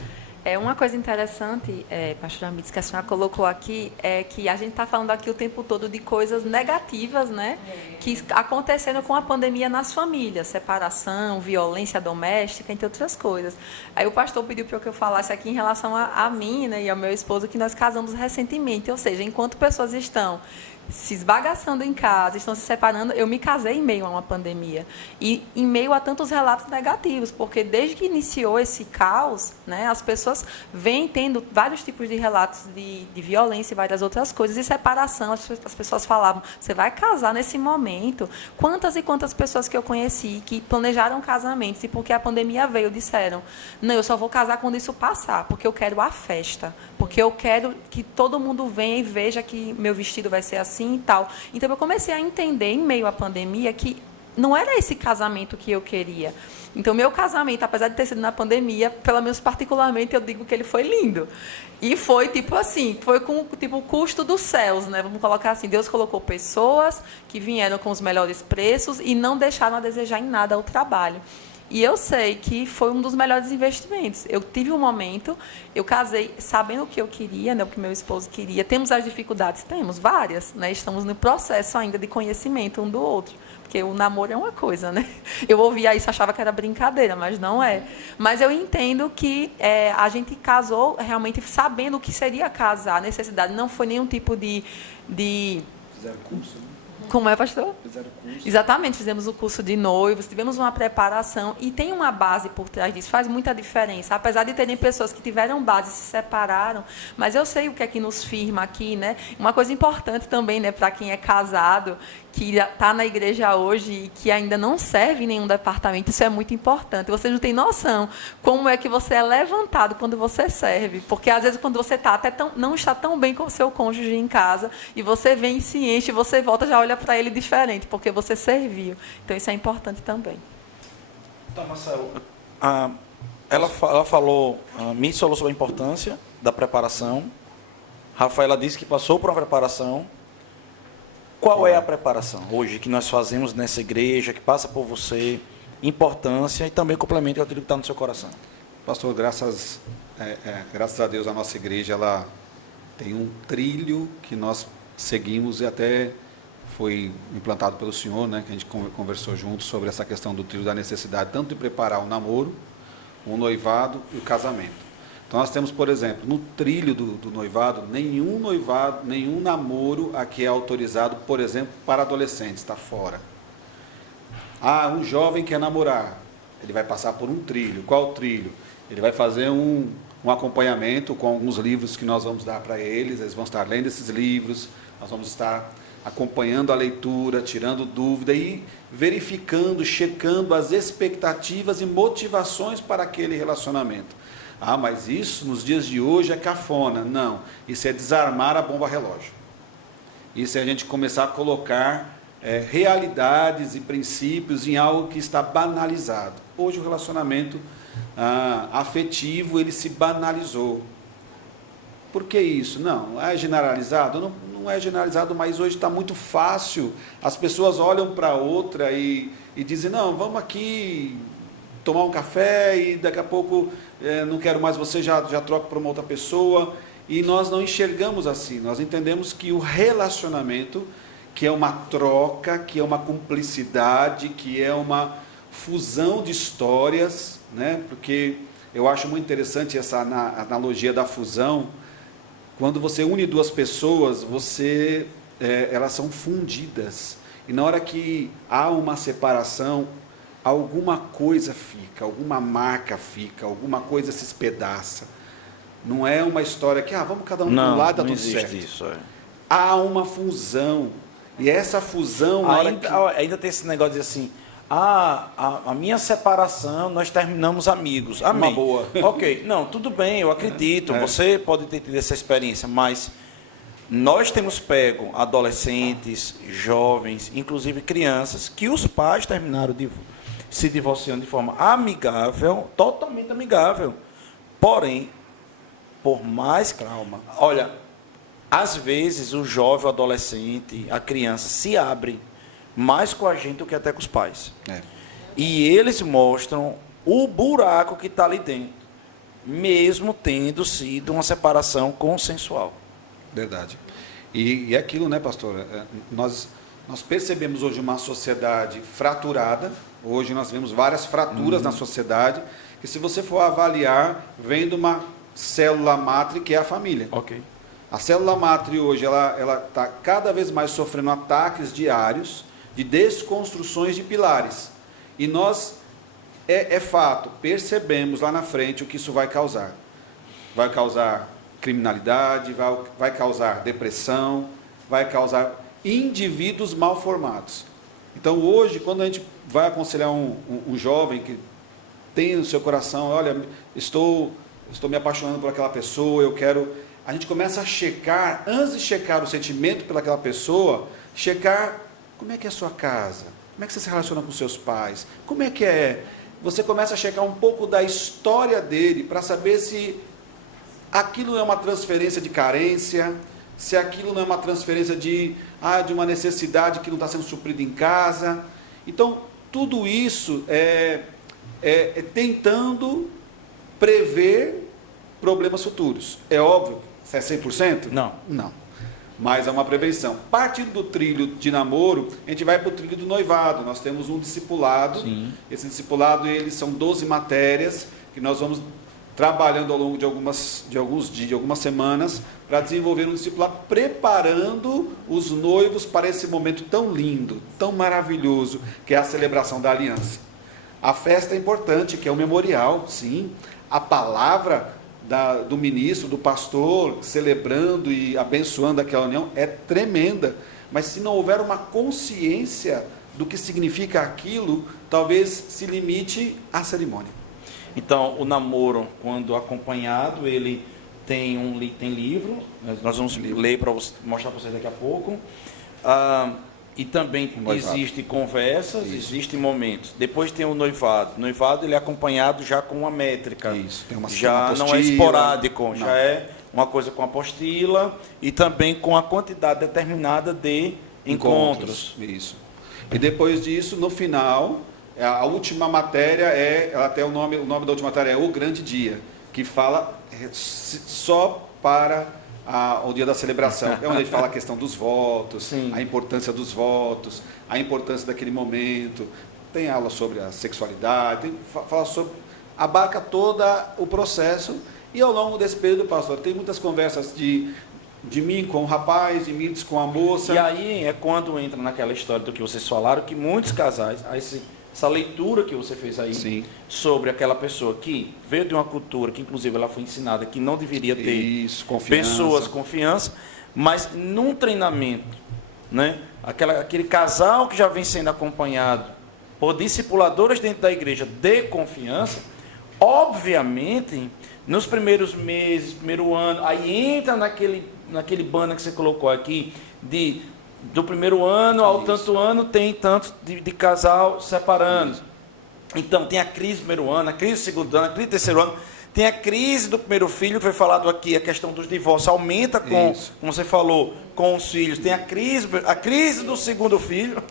Uma coisa interessante, pastor Amides, que a senhora colocou aqui, é que a gente está falando aqui o tempo todo de coisas negativas, né? Que aconteceram com a pandemia nas famílias, separação, violência doméstica, entre outras coisas. Aí o pastor pediu para que eu falasse aqui em relação a mim, né, e ao meu esposo, que nós casamos recentemente, ou seja, enquanto pessoas estão se esbagaçando em casa, estão se separando. Eu me casei em meio a uma pandemia e em meio a tantos relatos negativos, porque desde que iniciou esse caos, né, as pessoas vêm tendo vários tipos de relatos de violência e várias outras coisas, e separação. As pessoas falavam, você vai casar nesse momento? Quantas e quantas pessoas que eu conheci que planejaram casamentos e porque a pandemia veio, disseram, não, eu só vou casar quando isso passar, porque eu quero a festa, porque eu quero que todo mundo venha e veja que meu vestido vai ser assim e tal. Então, eu comecei a entender, em meio à pandemia, que não era esse casamento que eu queria. Então, meu casamento, apesar de ter sido na pandemia, pelo menos particularmente, eu digo que ele foi lindo. E foi, tipo assim, foi com tipo, o custo dos céus, né? Vamos colocar assim, Deus colocou pessoas que vieram com os melhores preços e não deixaram a desejar em nada o trabalho. E eu sei que foi um dos melhores investimentos. Eu tive um momento, eu casei sabendo o que eu queria, né, o que meu esposo queria. Temos as dificuldades? Temos, várias. Né? Estamos no processo ainda de conhecimento um do outro. Porque o namoro é uma coisa, né? Eu ouvia isso, achava que era brincadeira, mas não é. Mas eu entendo que a gente casou realmente sabendo o que seria casar. A necessidade não foi nenhum tipo de... Fizeram curso, né? Como é, pastor? Fizeram curso. Exatamente, fizemos o curso de noivos, tivemos uma preparação e tem uma base por trás disso, faz muita diferença. Apesar de terem pessoas que tiveram base e se separaram, mas eu sei o que é que nos firma aqui, né? Uma coisa importante também, né, para quem é casado, que está na igreja hoje e que ainda não serve em nenhum departamento, isso é muito importante. Você não tem noção como é que você é levantado quando você serve, porque às vezes quando você não está tão bem com o seu cônjuge em casa e você vem e se enche, você volta já olha para ele diferente, porque você serviu. Então isso é importante também. Então, Marcelo, ela falou, a Mitz falou sobre a importância da preparação. Rafaela disse que passou por uma preparação. Qual é a preparação hoje que nós fazemos nessa igreja, que passa por você, importância e também complementa aquilo que está no seu coração? Pastor, graças a Deus, a nossa igreja ela tem um trilho que nós seguimos e até foi implantado pelo senhor, né, que a gente conversou juntos sobre essa questão do trilho da necessidade, tanto de preparar o namoro, o noivado e o casamento. Então, nós temos, por exemplo, no trilho do noivado, nenhum namoro aqui é autorizado, por exemplo, para adolescentes, está fora. Um jovem quer namorar, ele vai passar por um trilho. Qual trilho? Ele vai fazer um acompanhamento com alguns livros que nós vamos dar para eles vão estar lendo esses livros, nós vamos estar acompanhando a leitura, tirando dúvida e verificando, checando as expectativas e motivações para aquele relacionamento. Mas isso nos dias de hoje é cafona. Não, isso é desarmar a bomba relógio. Isso é a gente começar a colocar realidades e princípios em algo que está banalizado. Hoje o relacionamento afetivo, ele se banalizou. Por que isso? Não, é generalizado? Não é generalizado, mas hoje está muito fácil. As pessoas olham para outra e dizem, não, vamos aqui tomar um café e daqui a pouco não quero mais você, já troco para uma outra pessoa. E nós não enxergamos assim, nós entendemos que o relacionamento, que é uma troca, que é uma cumplicidade, que é uma fusão de histórias, né? Porque eu acho muito interessante essa analogia da fusão. Quando você une duas pessoas, elas são fundidas. E na hora que há uma separação, alguma coisa fica, alguma marca fica, alguma coisa se espedaça. Não é uma história que, vamos cada um para um lado, dá tudo certo. Não existe isso. Há uma fusão. E essa fusão... Ainda tem esse negócio de assim, a minha separação, nós terminamos amigos. Amém. Uma boa. Ok, não, tudo bem, eu acredito, você pode ter tido essa experiência, mas nós temos pego adolescentes, jovens, inclusive crianças, que os pais terminaram se divorciando de forma amigável, totalmente amigável. Porém, por mais trauma. Olha, às vezes o jovem, o adolescente, a criança se abre mais com a gente do que até com os pais. E eles mostram o buraco que está ali dentro. mesmo tendo sido uma separação consensual. Verdade. E é aquilo, né, pastor? Nós percebemos hoje uma sociedade fraturada. Hoje nós vemos várias fraturas na sociedade, que se você for avaliar, vem de uma célula matre que é a família. Ok. A célula matre hoje, ela está cada vez mais sofrendo ataques diários de desconstruções de pilares. E nós, é fato, percebemos lá na frente o que isso vai causar. Vai causar criminalidade, vai causar depressão, vai causar indivíduos mal formados. Então hoje, quando a gente vai aconselhar um jovem que tem no seu coração, olha, estou me apaixonando por aquela pessoa, eu quero... A gente começa a checar, antes de checar o sentimento pelaquela pessoa, checar como é que é a sua casa, como é que você se relaciona com seus pais, como é que é... Você começa a checar um pouco da história dele, para saber se aquilo é uma transferência de carência, se aquilo não é uma transferência de uma necessidade que não está sendo suprida em casa. Então, tudo isso é tentando prever problemas futuros. É óbvio, se é 100%? Não. Não. Mas é uma prevenção. Partindo do trilho de namoro, a gente vai para o trilho do noivado. Nós temos um discipulado. Sim. Esse discipulado, são 12 matérias que nós vamos trabalhando ao longo de algumas dias, de algumas semanas, para desenvolver um discipulado, preparando os noivos para esse momento tão lindo, tão maravilhoso, que é a celebração da aliança. A festa é importante, que é o memorial, sim. A palavra do ministro, do pastor, celebrando e abençoando aquela união, é tremenda. Mas se não houver uma consciência do que significa aquilo, talvez se limite à cerimônia. Então, o namoro, quando acompanhado, ele tem livro, nós vamos ler para mostrar para vocês daqui a pouco. E também existem conversas, existem momentos. Depois tem o noivado. O noivado ele é acompanhado já com uma métrica. Isso, tem uma já apostila, não é esporádico, não. Já é uma coisa com apostila e também com a quantidade determinada de encontros. Isso. E depois disso, no final, a última matéria ela tem o nome da última matéria é O Grande Dia, que fala só para o dia da celebração. É onde ele fala a questão dos votos, sim, a importância dos votos, a importância daquele momento. Tem aula sobre a sexualidade, fala sobre, abarca todo o processo. E ao longo desse período, pastor, tem muitas conversas de mim com o rapaz, de mim com a moça. E aí é quando entra naquela história do que vocês falaram, que muitos casais, essa leitura que você fez aí, sim, sobre aquela pessoa que veio de uma cultura que inclusive ela foi ensinada que não deveria ter pessoas confiança, mas num treinamento, né, aquele casal que já vem sendo acompanhado por discipuladores dentro da igreja de confiança, obviamente, nos primeiros meses, primeiro ano, aí entra naquele banner que você colocou aqui, do primeiro ano ao tanto ano, tem tanto de casal separando. Isso. Então, tem a crise do primeiro ano, a crise do segundo ano, a crise do terceiro ano, tem a crise do primeiro filho, que foi falado aqui, a questão dos divórcios aumenta, como você falou, com os filhos. Tem a crise do segundo filho.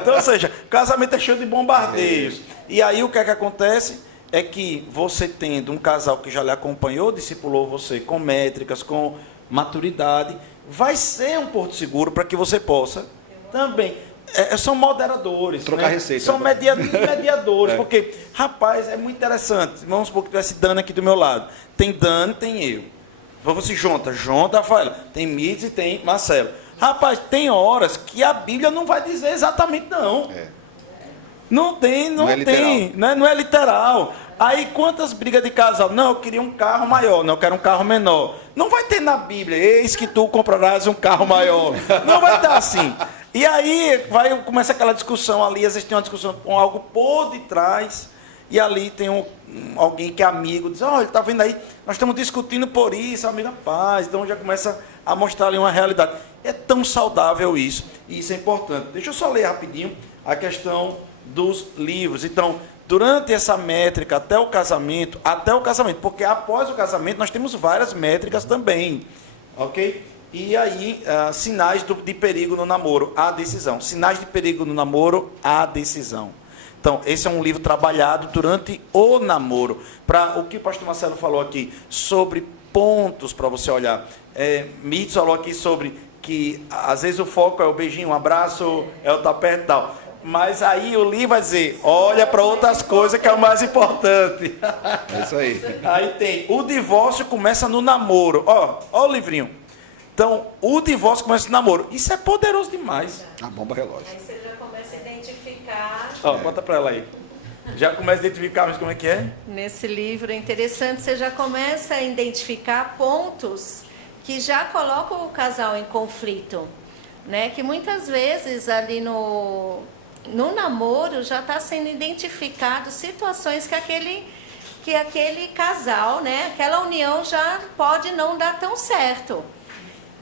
Então, ou seja, o casamento é cheio de bombardeios. E aí, o que é que acontece? É que você tendo um casal que já lhe acompanhou, discipulou você com métricas, com maturidade, vai ser um porto seguro para que você possa também... são moderadores. Trocar receita. São mediadores. Porque, rapaz, é muito interessante. Vamos supor que tivesse Dani aqui do meu lado. Tem Dani, tem eu. Você junta, Rafaela. Tem Mitz e tem Marcelo. Rapaz, tem horas que a Bíblia não vai dizer exatamente não. Não tem, não tem. Não é literal. Aí, quantas brigas de casal? Não, eu queria um carro maior. Não, eu quero um carro menor. Não vai ter na Bíblia, eis que tu comprarás um carro maior. Não vai estar assim. E aí, começa aquela discussão ali, às vezes tem uma discussão com algo por detrás, e ali tem alguém que é amigo, diz, ele está vendo aí, nós estamos discutindo por isso, amiga paz, então já começa a mostrar ali uma realidade. É tão saudável isso, e isso é importante. Deixa eu só ler rapidinho a questão dos livros. Então, durante essa métrica até o casamento, porque após o casamento nós temos várias métricas também, ok? E aí, sinais de perigo no namoro, a decisão. Sinais de perigo no namoro, a decisão. Então, esse é um livro trabalhado durante o namoro. Para o que o pastor Marcelo falou aqui, sobre pontos para você olhar. Mitz falou aqui sobre que, às vezes, o foco é o beijinho, o abraço, é o tapete e tal. Mas aí o livro vai dizer, olha para outras coisas que é o mais importante. É isso aí. Aí tem, o divórcio começa no namoro. Ó o livrinho. Então, o divórcio começa no namoro. Isso é poderoso demais. A bomba relógio. Aí você já começa a identificar. Bota para ela aí. Já começa a identificar, mas como é que é? Nesse livro é interessante, você já começa a identificar pontos que já colocam o casal em conflito, né? Que muitas vezes ali no namoro já está sendo identificado situações que aquele casal, né? Aquela união já pode não dar tão certo,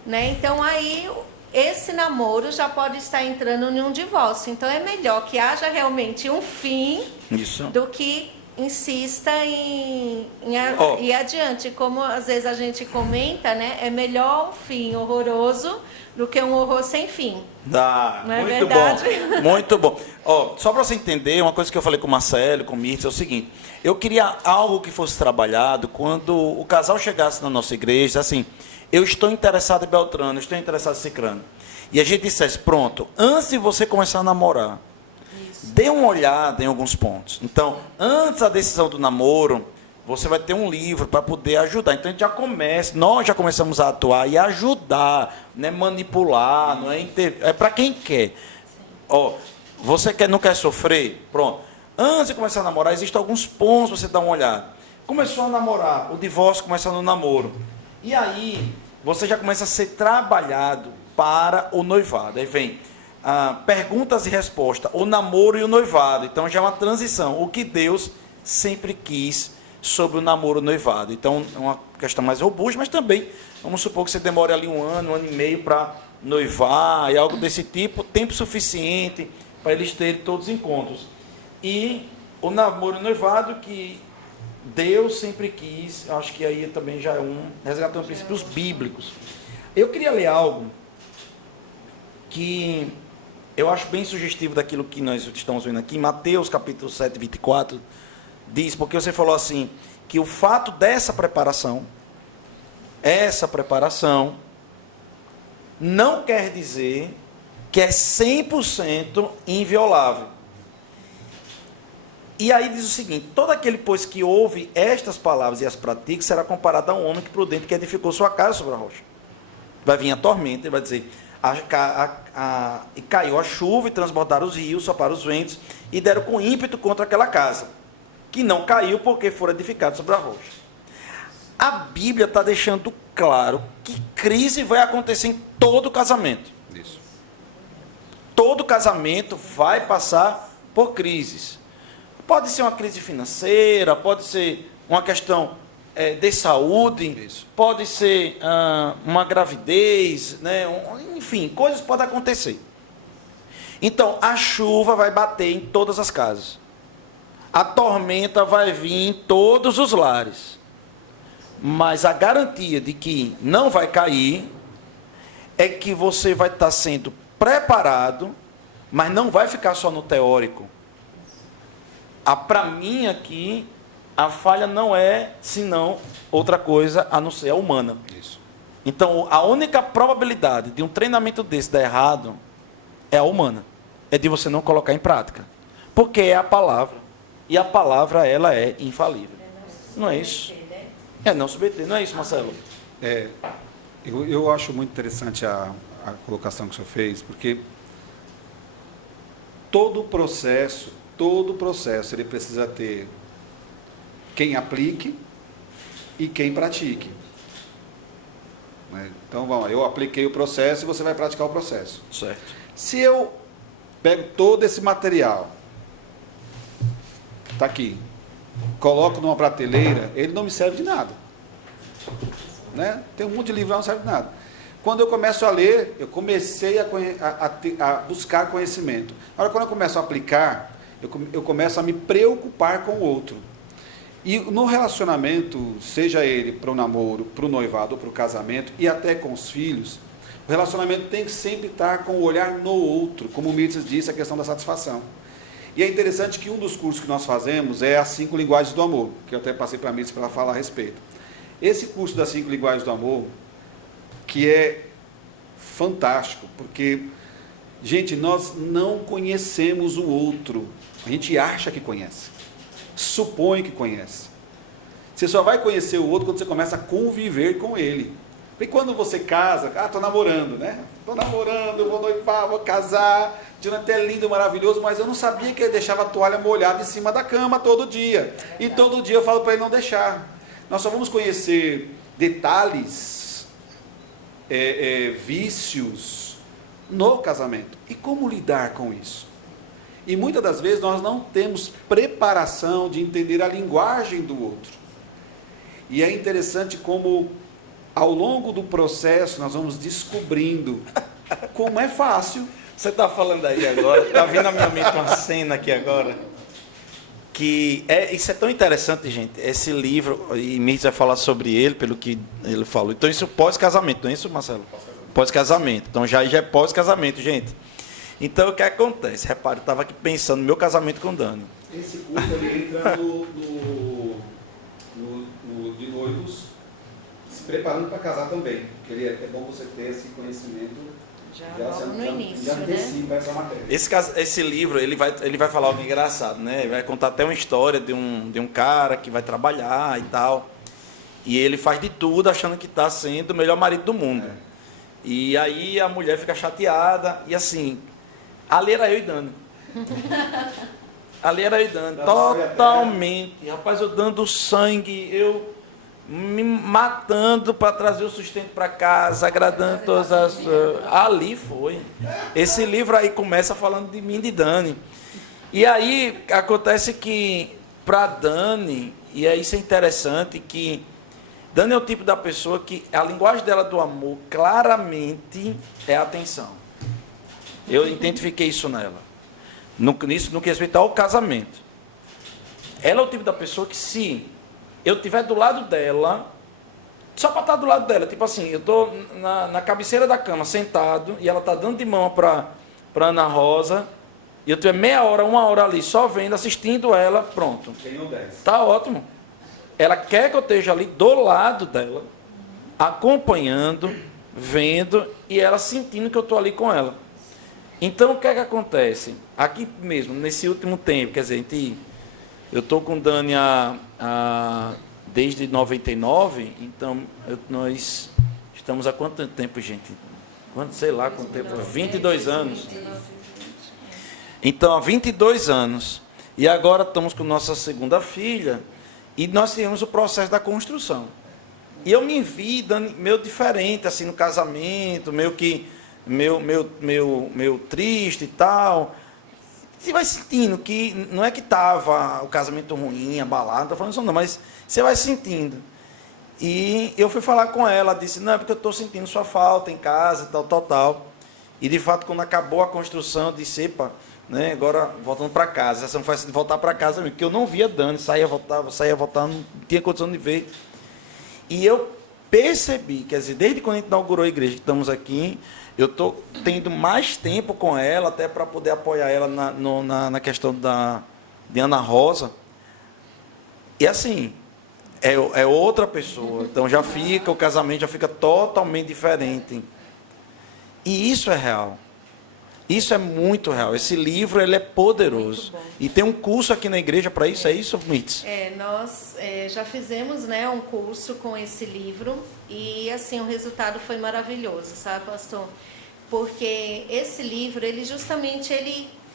né? Então aí esse namoro já pode estar entrando em um divórcio. Então é melhor que haja realmente um fim do que insista em ir adiante. Como às vezes a gente comenta, né? É melhor um fim horroroso do que um horror sem fim. Não é muito verdade? Bom, muito bom. Só para você entender, uma coisa que eu falei com o Marcelo, com o Mirtz, é o seguinte: eu queria algo que fosse trabalhado quando o casal chegasse na nossa igreja, assim, eu estou interessado em Beltrano, eu estou interessado em Cicrano. E a gente dissesse, pronto, antes de você começar a namorar, dê uma olhada em alguns pontos. Então, antes da decisão do namoro, você vai ter um livro para poder ajudar. Então, a gente nós já começamos a atuar e ajudar, não é manipular, não é para quem quer. Você não quer sofrer? Pronto. Antes de começar a namorar, existem alguns pontos para você dar uma olhada. Começou a namorar, o divórcio começa no namoro. E aí, você já começa a ser trabalhado para o noivado. Aí vem perguntas e respostas, o namoro e o noivado. Então, já é uma transição. O que Deus sempre quis sobre o namoro e o noivado. Então, é uma questão mais robusta, mas também, vamos supor que você demore ali um ano e meio para noivar, e algo desse tipo, tempo suficiente para eles terem todos os encontros. E o namoro e o noivado que Deus sempre quis, acho que aí também já é resgatando princípios bíblicos. Eu queria ler algo que eu acho bem sugestivo daquilo que nós estamos vendo aqui, Mateus capítulo 7, 24, diz, porque você falou assim, que o fato dessa preparação, não quer dizer que é 100% inviolável. E aí diz o seguinte, todo aquele, pois, que ouve estas palavras e as pratica, será comparado a um homem prudente que edificou sua casa sobre a rocha. Vai vir a tormenta, ele vai dizer, e caiu a chuva, e transbordaram os rios, sopraram os ventos, e deram com ímpeto contra aquela casa, que não caiu porque fora edificado sobre a rocha. A Bíblia está deixando claro que crise vai acontecer em todo casamento. Isso. Todo casamento vai passar por crises. Pode ser uma crise financeira, pode ser uma questão de saúde, Isso. pode ser uma gravidez, né? Enfim, coisas podem acontecer. Então, a chuva vai bater em todas as casas. A tormenta vai vir em todos os lares. Mas a garantia de que não vai cair é que você vai estar sendo preparado, mas não vai ficar só no teórico. Para mim aqui, a falha não é senão outra coisa a não ser a humana. Isso. Então, a única probabilidade de um treinamento desse dar errado é a humana. É de você não colocar em prática. Porque é a palavra. E a palavra, ela é infalível. Não é isso? É não submeter. Não é isso, Marcelo? Eu acho muito interessante a colocação que o senhor fez, porque todo o processo, ele precisa ter quem aplique e quem pratique. Então, vamos lá, eu apliquei o processo e você vai praticar o processo. Certo. Se eu pego todo esse material, está aqui, coloco numa prateleira, ele não me serve de nada. Né? Tem um monte de livro, não serve de nada. Quando eu começo a ler, eu comecei a buscar conhecimento. Agora, quando eu começo a aplicar, eu começo a me preocupar com o outro. E no relacionamento, seja ele para o namoro, para o noivado ou para o casamento, e até com os filhos, o relacionamento tem que sempre estar com o olhar no outro, como o Mirtz disse, a questão da satisfação. E é interessante que um dos cursos que nós fazemos é as 5 linguagens do amor, que eu até passei para a Mirtz para ela falar a respeito. Esse curso das 5 linguagens do amor, que é fantástico, porque, gente, nós não conhecemos o outro. A gente acha que conhece, supõe que conhece. Você só vai conhecer o outro quando você começa a conviver com ele. E quando você casa, estou namorando, né? Estou namorando, vou noivar, vou casar, Jonathan é lindo, maravilhoso, mas eu não sabia que ele deixava a toalha molhada em cima da cama todo dia. E todo dia eu falo para ele não deixar. Nós só vamos conhecer detalhes, vícios no casamento. E como lidar com isso? E muitas das vezes nós não temos preparação de entender a linguagem do outro. E é interessante como, ao longo do processo, nós vamos descobrindo como é fácil. Você está falando aí agora, está vindo na minha mente uma cena aqui agora, que isso é tão interessante, gente, esse livro, e Mirtz vai falar sobre ele, pelo que ele falou. Então, isso pós-casamento, não é isso, Marcelo? Pós-casamento. Então, já é pós-casamento, gente. Então, o que acontece? Repare, eu estava aqui pensando no meu casamento com o Dani. Esse curso ele entra de noivos, se preparando para casar também, porque é bom você ter esse conhecimento já no início, já antecipa essa matéria. Esse livro, ele vai falar algo engraçado, né? Ele vai contar até uma história de um cara que vai trabalhar e tal, e ele faz de tudo achando que está sendo o melhor marido do mundo. E aí a mulher fica chateada, e assim, ali era eu e Dani. Ali era eu e Dani, totalmente. Rapaz, eu dando sangue, eu me matando para trazer o sustento para casa, agradando todas as... Ali foi. Esse livro aí começa falando de mim e de Dani. E aí acontece que, para Dani, e aí isso é interessante, que Dani é o tipo da pessoa que a linguagem dela do amor claramente é a atenção. Eu identifiquei isso nela. No que respeita ao casamento. Ela é o tipo da pessoa que, se eu estiver do lado dela, só para estar do lado dela, tipo assim, eu estou na cabeceira da cama, sentado, e ela está dando de mão para Ana Rosa, e eu estiver meia hora, 1 hora ali, só vendo, assistindo ela, pronto. Está ótimo. Ela quer que eu esteja ali do lado dela, acompanhando, vendo, e ela sentindo que eu estou ali com ela. Então, o que é que acontece? Aqui mesmo, nesse último tempo, quer dizer, eu estou com Dani desde 99, então nós estamos há quanto tempo, gente? Sei lá quanto tempo? 22 anos. Então, há 22 anos. E agora estamos com nossa segunda filha, e nós temos o processo da construção. E eu me vi, Dani, meio diferente, assim, no casamento, meio triste e tal. Você vai sentindo que não é que estava o casamento ruim, abalado, não estou falando isso não, mas você vai sentindo. E eu fui falar com ela, disse, não, é porque eu estou sentindo sua falta em casa, tal. E de fato, quando acabou a construção, eu disse, epa, né, agora voltando para casa, essa não faz voltar para casa mesmo, porque eu não via Dani, saía, voltava, não tinha condição de ver. E eu percebi, quer dizer, desde quando a gente inaugurou a igreja, que estamos aqui, eu estou tendo mais tempo com ela, até para poder apoiar ela na questão de Ana Rosa. E assim, é outra pessoa. Então o casamento já fica totalmente diferente. E isso é real. Isso é muito real. Esse livro, ele é poderoso. E tem um curso aqui na igreja para isso, é isso, Mirtz? Nós já fizemos, né, um curso com esse livro e, assim, o resultado foi maravilhoso, sabe, pastor? Porque esse livro, ele justamente,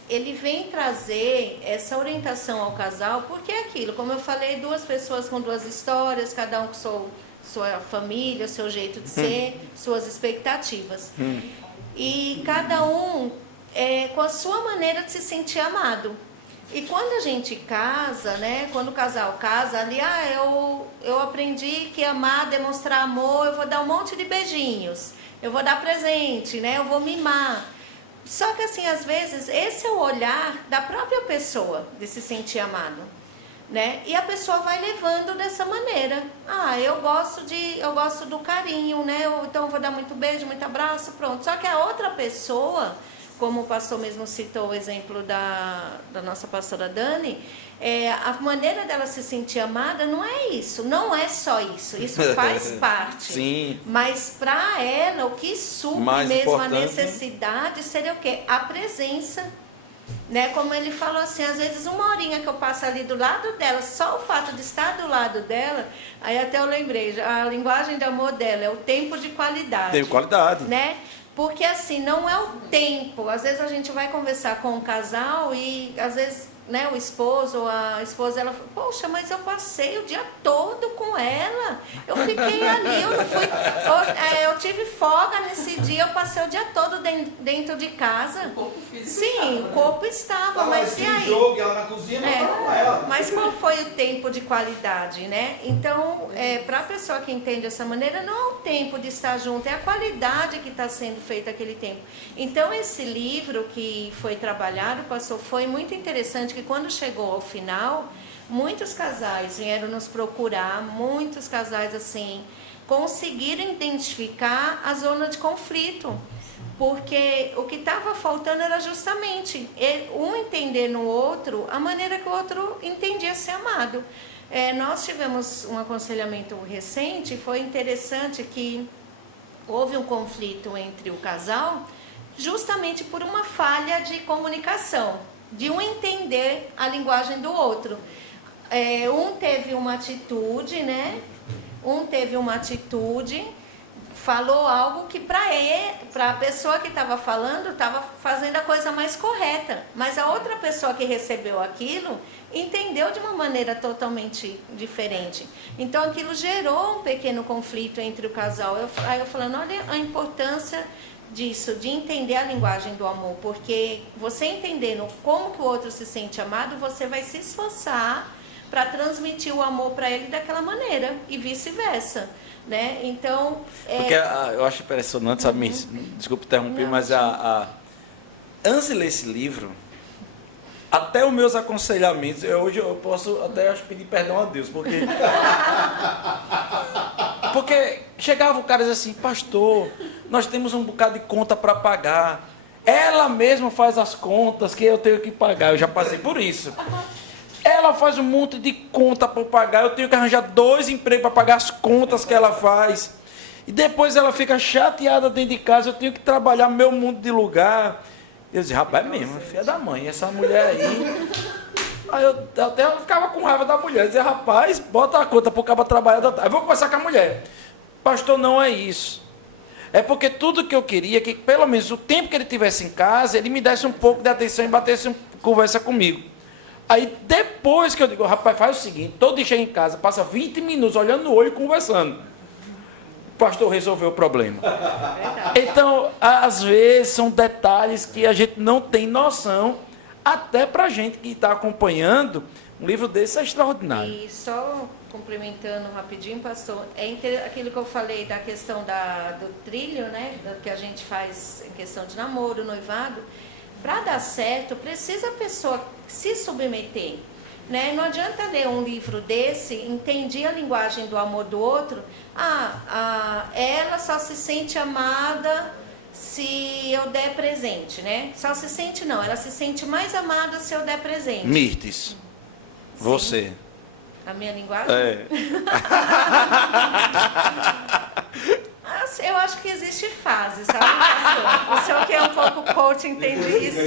ele vem trazer essa orientação ao casal, porque é aquilo, como eu falei, 2 pessoas com 2 histórias, cada um com sua família, seu jeito de ser, suas expectativas. E cada um com a sua maneira de se sentir amado. E quando a gente casa, né, quando o casal casa, ali, eu aprendi que amar, demonstrar amor, eu vou dar um monte de beijinhos, eu vou dar presente, né, eu vou mimar. Só que assim, às vezes, esse é o olhar da própria pessoa de se sentir amado, né? E a pessoa vai levando dessa maneira. Eu gosto do carinho, né? Então eu vou dar muito beijo, muito abraço, pronto. Só que a outra pessoa, como o pastor mesmo citou o exemplo da nossa pastora Dani, a maneira dela se sentir amada não é isso, não é só isso, isso faz parte. Sim. Mas para ela, o que supre Mais mesmo importante, a necessidade seria o quê? A presença. Né? Como ele falou assim, às vezes uma horinha que eu passo ali do lado dela, só o fato de estar do lado dela, aí até eu lembrei, a linguagem de amor dela é o tempo de qualidade. Tem qualidade. Né? Porque assim, não é o tempo. Às vezes a gente vai conversar com um casal e às vezes, né, o esposo ou a esposa, ela fala, poxa, mas eu passei o dia todo com ela. Eu fiquei ali, eu não fui. Eu tive folga nesse dia, eu passei o dia todo dentro de casa. O corpo físico Sim, estava, o corpo estava, tava mas e aí? jogo, ela na cozinha, mas tava com ela. Mas qual foi o tempo de qualidade, né? Então, para a pessoa que entende dessa maneira, não é o tempo de estar junto, é a qualidade que está sendo feita aquele tempo. Então, esse livro que foi trabalhado, pastor, foi muito interessante, que quando chegou ao final, muitos casais vieram nos procurar, muitos casais, assim, conseguiram identificar a zona de conflito. Porque o que estava faltando era justamente um entender no outro a maneira que o outro entendia ser amado. Nós tivemos um aconselhamento recente, foi interessante que houve um conflito entre o casal justamente por uma falha de comunicação, de um entender a linguagem do outro. Um teve uma atitude, né? Falou algo que para a pessoa que estava falando, estava fazendo a coisa mais correta. Mas a outra pessoa que recebeu aquilo entendeu de uma maneira totalmente diferente. Então aquilo gerou um pequeno conflito entre o casal. Aí eu falando, olha a importância disso, de entender a linguagem do amor. Porque você entendendo como que o outro se sente amado, você vai se esforçar para transmitir o amor para ele daquela maneira e vice-versa. Né? Então, porque eu acho impressionante, sabe, desculpe interromper, mas antes de ler esse livro, até os meus aconselhamentos, hoje eu posso até acho, pedir perdão a Deus, porque chegava o cara e dizia assim, pastor, nós temos um bocado de conta para pagar, ela mesma faz as contas que eu tenho que pagar, eu já passei por isso. Ela faz um monte de conta para pagar, eu tenho que arranjar 2 empregos para pagar as contas que ela faz. E depois ela fica chateada dentro de casa, eu tenho que trabalhar meu mundo de lugar. Eu dizia, rapaz, é mesmo, filha da mãe, essa mulher aí. Aí eu até ficava com raiva da mulher, eu dizia, rapaz, bota a conta para o cara trabalhar da tarde. Eu vou conversar com a mulher. Pastor, não é isso. É porque tudo que eu queria, que pelo menos o tempo que ele estivesse em casa, ele me desse um pouco de atenção e batesse uma conversa comigo. Aí depois que eu digo, rapaz, faz o seguinte, todo dia chega em casa, passa 20 minutos olhando no olho e conversando. O pastor resolveu o problema. Então, às vezes, são detalhes que a gente não tem noção, até para a gente que está acompanhando, um livro desse é extraordinário. E só complementando rapidinho, pastor, aquilo que eu falei da questão do trilho, né, que a gente faz em questão de namoro, noivado. Para dar certo, precisa a pessoa se submeter. Né? Não adianta ler um livro desse, entender a linguagem do amor do outro. Ela só se sente amada se eu der presente. Né? Só se sente, não. Ela se sente mais amada se eu der presente. Mirtes, você. A minha linguagem? Eu acho que existe fase, sabe, pastor? O senhor que é um pouco coach entende isso.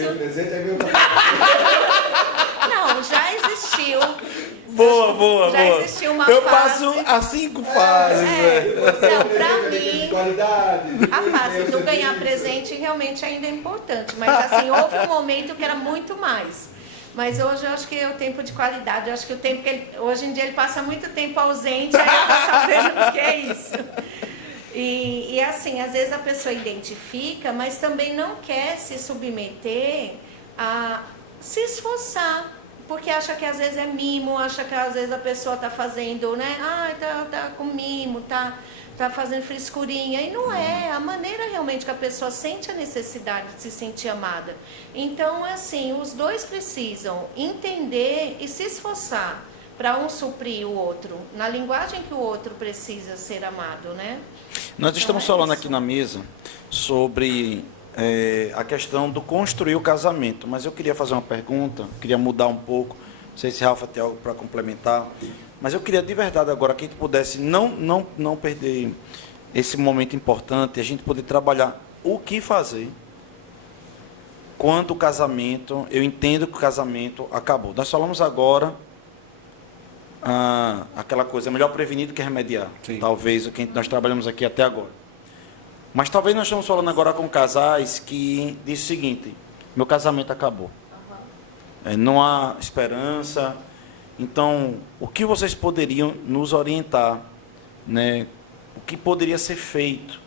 Não, já existiu. Boa. Já existiu uma eu fase. passo a 5 fases. Não, pra mim, a fase do ganhar presente realmente ainda é importante. Mas assim, houve um momento que era muito mais. Mas hoje eu acho que é o tempo de qualidade. Eu acho que o tempo que hoje em dia ele passa muito tempo ausente, aí eu tô sabendo o que é isso. E assim, às vezes a pessoa identifica, mas também não quer se submeter a se esforçar, porque acha que às vezes é mimo, acha que às vezes a pessoa está fazendo, né? Tá com mimo, tá fazendo frescurinha, e não é a maneira realmente que a pessoa sente a necessidade de se sentir amada. Então, assim, os dois precisam entender e se esforçar para um suprir o outro, na linguagem que o outro precisa ser amado, né? Nós estamos falando aqui na mesa sobre a questão do construir o casamento, mas eu queria fazer uma pergunta, queria mudar um pouco, não sei se Rafa tem algo para complementar, mas eu queria de verdade agora que a gente pudesse não perder esse momento importante, a gente poder trabalhar o que fazer quando o casamento, eu entendo que o casamento acabou. Nós falamos agora aquela coisa, é melhor prevenir do que remediar. Sim. Talvez o que nós trabalhamos aqui até agora. Mas talvez nós estamos falando agora com casais que dizem o seguinte, meu casamento acabou. Não há esperança. Então, o que vocês poderiam nos orientar, né? O que poderia ser feito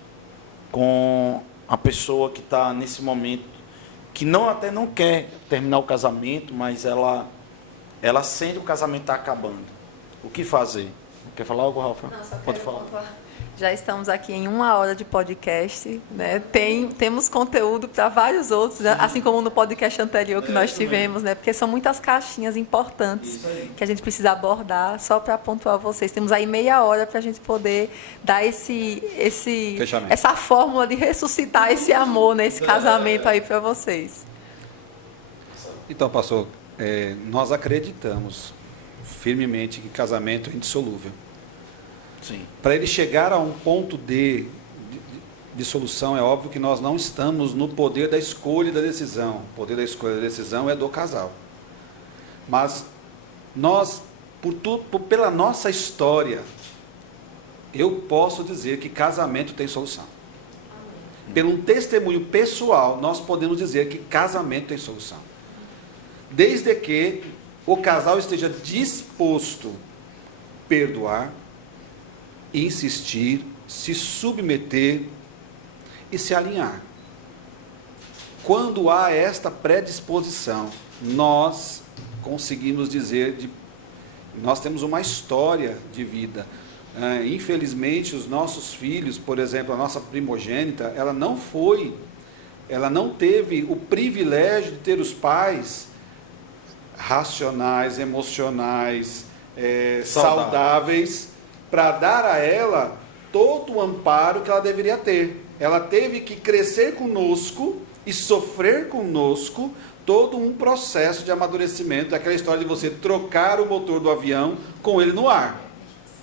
com a pessoa que está nesse momento, que até não quer terminar o casamento, mas ela sente que o casamento está acabando. O que fazer? Quer falar algo, Rafa? Não, só pode falar. Já estamos aqui em 1 hora de podcast, né? Temos conteúdo para vários outros, né? Assim como no podcast anterior que nós tivemos, né? Porque são muitas caixinhas importantes que a gente precisa abordar, só para pontuar vocês. Temos aí meia hora para a gente poder dar essa fórmula de ressuscitar esse amor, né? Esse casamento aí para vocês. Então, pastor, nós acreditamos firmemente que casamento é indissolúvel. Sim. Para ele chegar a um ponto de solução, é óbvio que nós não estamos no poder da escolha e da decisão. O poder da escolha e da decisão é do casal. Mas nós, pela nossa história, eu posso dizer que casamento tem solução. Pelo um testemunho pessoal, nós podemos dizer que casamento tem solução. Desde que o casal esteja disposto a perdoar, insistir, se submeter e se alinhar. Quando há esta predisposição, nós conseguimos dizer, nós temos uma história de vida. Infelizmente, os nossos filhos, por exemplo, a nossa primogênita, ela não teve o privilégio de ter os pais racionais, emocionais, saudáveis, para dar a ela todo o amparo que ela deveria ter. Ela teve que crescer conosco e sofrer conosco todo um processo de amadurecimento, aquela história de você trocar o motor do avião com ele no ar.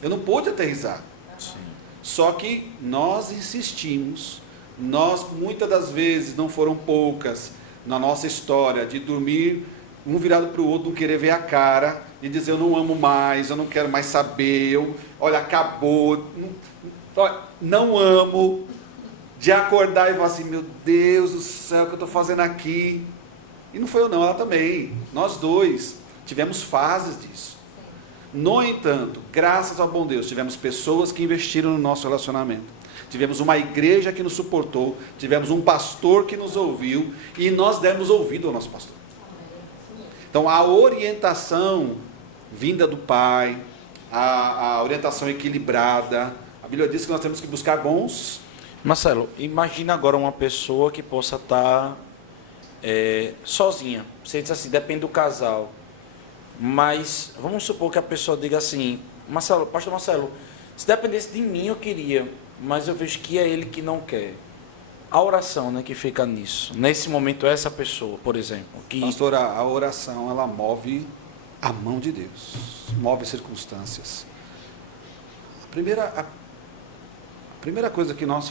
Eu não pude aterrissar. Sim. Só que nós insistimos, muitas das vezes, não foram poucas, na nossa história, de dormir um virado para o outro, não querer ver a cara, e dizer, eu não amo mais, eu não quero mais saber, olha, acabou, não amo, de acordar e falar assim, meu Deus do céu, o que eu estou fazendo aqui? E não foi eu não, ela também, nós dois, tivemos fases disso. No entanto, graças ao bom Deus, tivemos pessoas que investiram no nosso relacionamento, tivemos uma igreja que nos suportou, tivemos um pastor que nos ouviu, e nós demos ouvido ao nosso pastor. Então, a orientação vinda do Pai, a orientação equilibrada, a Bíblia diz que nós temos que buscar bons. Marcelo, imagina agora uma pessoa que possa estar sozinha. Você diz assim, depende do casal. Mas vamos supor que a pessoa diga assim, pastor Marcelo, se dependesse de mim eu queria, mas eu vejo que é ele que não quer. A oração, né, que fica nisso. Nesse momento, essa pessoa, por exemplo. Pastor, a oração, ela move a mão de Deus. Move circunstâncias. A primeira coisa que nós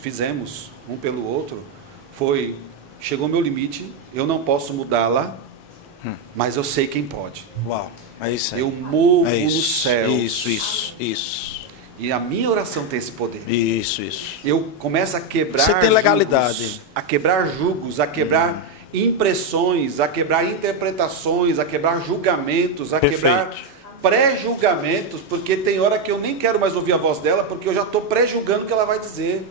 fizemos um pelo outro, foi, chegou o meu limite, eu não posso mudá-la, mas eu sei quem pode. Uau, é isso aí. Eu movo no céu. Isso. E a minha oração tem esse poder. Isso. Eu começo a quebrar Você tem legalidade. Julgos, a quebrar julgos, a quebrar impressões, a quebrar interpretações, a quebrar julgamentos, a quebrar pré-julgamentos, porque tem hora que eu nem quero mais ouvir a voz dela, porque eu já estou pré-julgando o que ela vai dizer.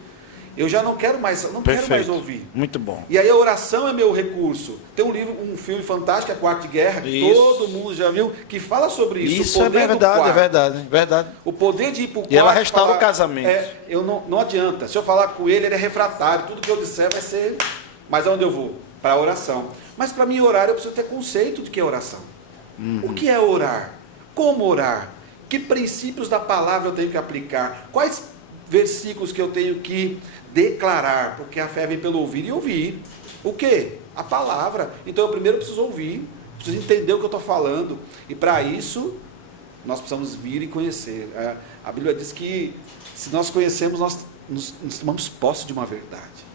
Eu já não quero mais, quero mais ouvir. Muito bom. E aí a oração é meu recurso. Tem um filme fantástico, A Quarta Guerra, que todo mundo já viu, que fala sobre isso. Isso é verdade. O poder de ir para o quarto. E ela restaura o casamento. Não adianta. Se eu falar com ele, ele é refratário. Tudo que eu disser vai ser... Mas aonde eu vou? Para a oração. Mas para mim orar, eu preciso ter conceito de que é oração. O que é orar? Como orar? Que princípios da palavra eu tenho que aplicar? Quais versículos que eu tenho que declarar, porque a fé vem pelo ouvir e ouvir. O quê? A palavra. Então eu primeiro preciso ouvir, preciso entender o que eu estou falando. E para isso, nós precisamos vir e conhecer. A Bíblia diz que se nós conhecemos, nós tomamos posse de uma verdade.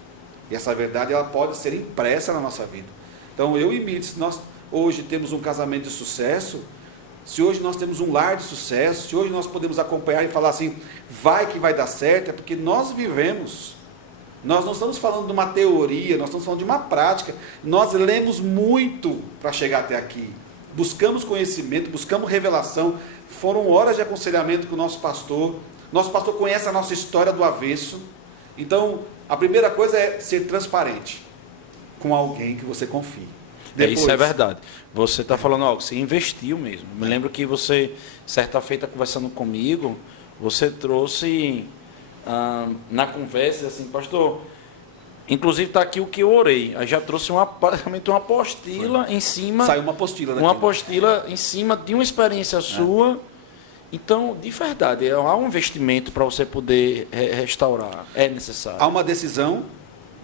E essa verdade ela pode ser impressa na nossa vida. Então eu e Miriam, se nós hoje temos um casamento de sucesso, se hoje nós temos um lar de sucesso, se hoje nós podemos acompanhar e falar assim, vai que vai dar certo, é porque nós vivemos. Nós não estamos falando de uma teoria, nós estamos falando de uma prática. Nós lemos muito para chegar até aqui. Buscamos conhecimento, buscamos revelação. Foram horas de aconselhamento com o nosso pastor. Nosso pastor conhece a nossa história do avesso. Então, a primeira coisa é ser transparente com alguém que você confie. Depois, isso é verdade. Você está falando algo, você investiu mesmo. Me lembro que você, certa feita, conversando comigo, você trouxe na conversa assim, pastor, inclusive está aqui o que eu orei. Aí já trouxe praticamente uma apostila em cima. Saiu uma apostila daqui. Uma apostila em cima de uma experiência sua. Então, de verdade, há um investimento para você poder restaurar. É necessário. Há uma decisão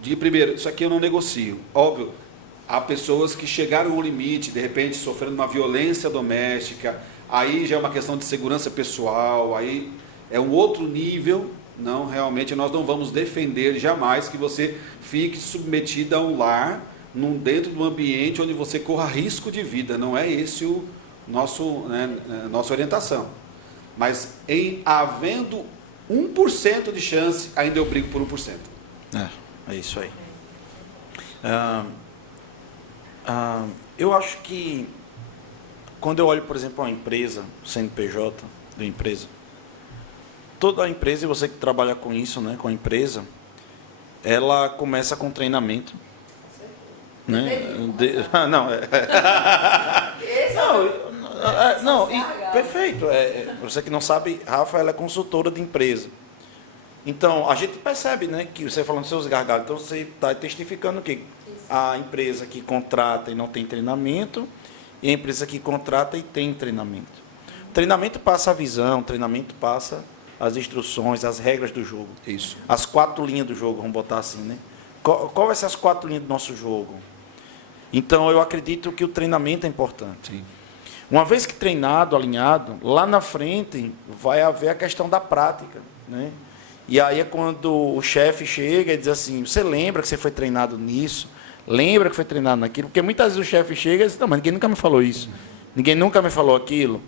de, primeiro, isso aqui eu não negocio. Óbvio, há pessoas que chegaram ao limite, de repente sofrendo uma violência doméstica, aí já é uma questão de segurança pessoal, aí é um outro nível. Não, realmente nós não vamos defender jamais que você fique submetido a um lar, dentro de um ambiente onde você corra risco de vida. Não é esse o nossa orientação. Mas havendo 1% de chance, ainda eu brigo por 1%. É isso aí. Eu acho que quando eu olho, por exemplo, uma empresa, CNPJ da empresa, toda a empresa, e você que trabalha com isso, né, com a empresa, ela começa com treinamento. Né? Perfeito. Você que não sabe, Rafa, ela é consultora de empresa. Então, a gente percebe, né, que você falando dos seus gargalos, então você está testificando que a empresa que contrata e não tem treinamento, e a empresa que contrata e tem treinamento. O treinamento passa a visão, o treinamento passa as instruções, as regras do jogo. Isso. As 4 linhas do jogo, vamos botar assim, né? Qual vai ser as 4 linhas do nosso jogo? Então, eu acredito que o treinamento é importante. Sim. Uma vez que treinado, alinhado, lá na frente vai haver a questão da prática, né? E aí é quando o chefe chega e diz assim, você lembra que você foi treinado nisso? Lembra que foi treinado naquilo? Porque muitas vezes o chefe chega e diz, não, mas ninguém nunca me falou isso. Ninguém nunca me falou aquilo.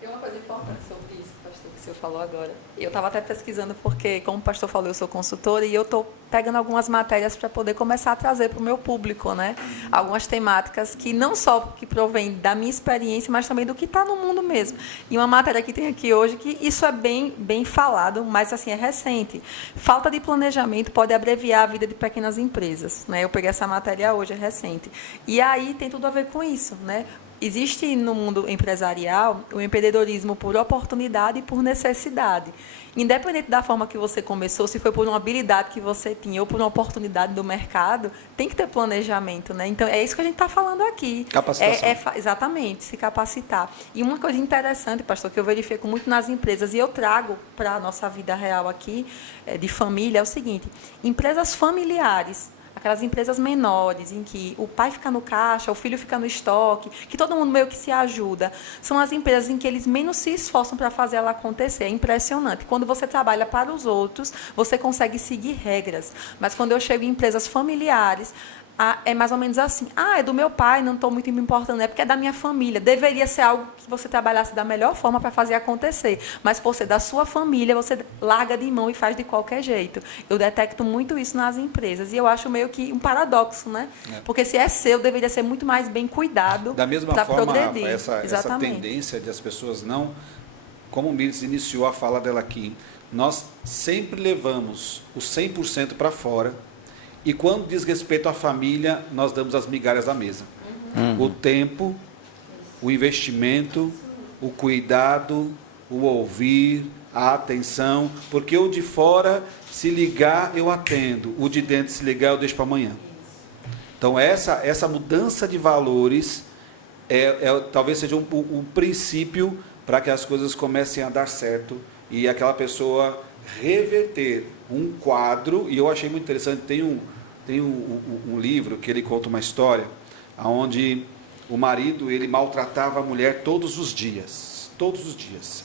Tem uma coisa importante sobre isso, pastor, que o senhor falou agora. Eu estava até pesquisando porque, como o pastor falou, eu sou consultora e eu estou pegando algumas matérias para poder começar a trazer para o meu público, né? Algumas temáticas que não só que provém da minha experiência, mas também do que está no mundo mesmo. E uma matéria que tem aqui hoje, que isso é bem falado, mas assim, é recente. Falta de planejamento pode abreviar a vida de pequenas empresas, né? Eu peguei essa matéria hoje, é recente. E aí tem tudo a ver com isso, né? Existe no mundo empresarial o empreendedorismo por oportunidade e por necessidade. Independente da forma que você começou, se foi por uma habilidade que você tinha ou por uma oportunidade do mercado, tem que ter planejamento, né? Então, é isso que a gente está falando aqui. Capacitação. Exatamente, se capacitar. E uma coisa interessante, pastor, que eu verifico muito nas empresas, e eu trago para a nossa vida real aqui, de família, é o seguinte: empresas familiares, aquelas empresas menores, em que o pai fica no caixa, o filho fica no estoque, que todo mundo meio que se ajuda, são as empresas em que eles menos se esforçam para fazer ela acontecer. É impressionante. Quando você trabalha para os outros, você consegue seguir regras. Mas quando eu chego em empresas familiares, é mais ou menos assim, é do meu pai, não estou muito me importando, é porque é da minha família. Deveria ser algo que você trabalhasse da melhor forma para fazer acontecer, mas por ser da sua família, você larga de mão e faz de qualquer jeito. Eu detecto muito isso nas empresas, e eu acho meio que um paradoxo, né? Porque se é seu, deveria ser muito mais bem cuidado da mesma para forma, progredir. Rafa, essa tendência de as pessoas não, como o Miriam iniciou a fala dela aqui, nós sempre levamos o 100% para fora. E quando diz respeito à família, nós damos as migalhas à mesa. O tempo, o investimento, o cuidado, o ouvir, a atenção, porque o de fora, se ligar, eu atendo. O de dentro, se ligar, eu deixo para amanhã. Então, essa mudança de valores talvez seja um princípio para que as coisas comecem a dar certo e aquela pessoa reverter um quadro, e eu achei muito interessante, tem um livro que ele conta uma história, onde o marido, ele maltratava a mulher todos os dias,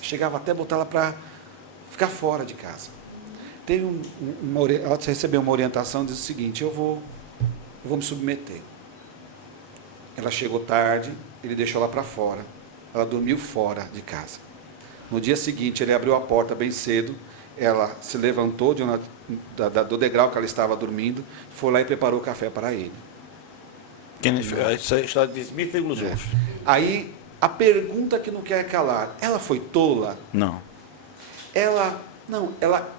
chegava até botar ela para ficar fora de casa. Teve ela recebeu uma orientação, diz o seguinte: eu vou me submeter. Ela chegou tarde, ele deixou ela para fora, ela dormiu fora de casa. No dia seguinte, ele abriu a porta bem cedo, ela se levantou do degrau que ela estava dormindo, foi lá e preparou o café para ele. Isso é a história de Smith e Glushoff. Aí, a pergunta que não quer calar: ela foi tola? Não. Ela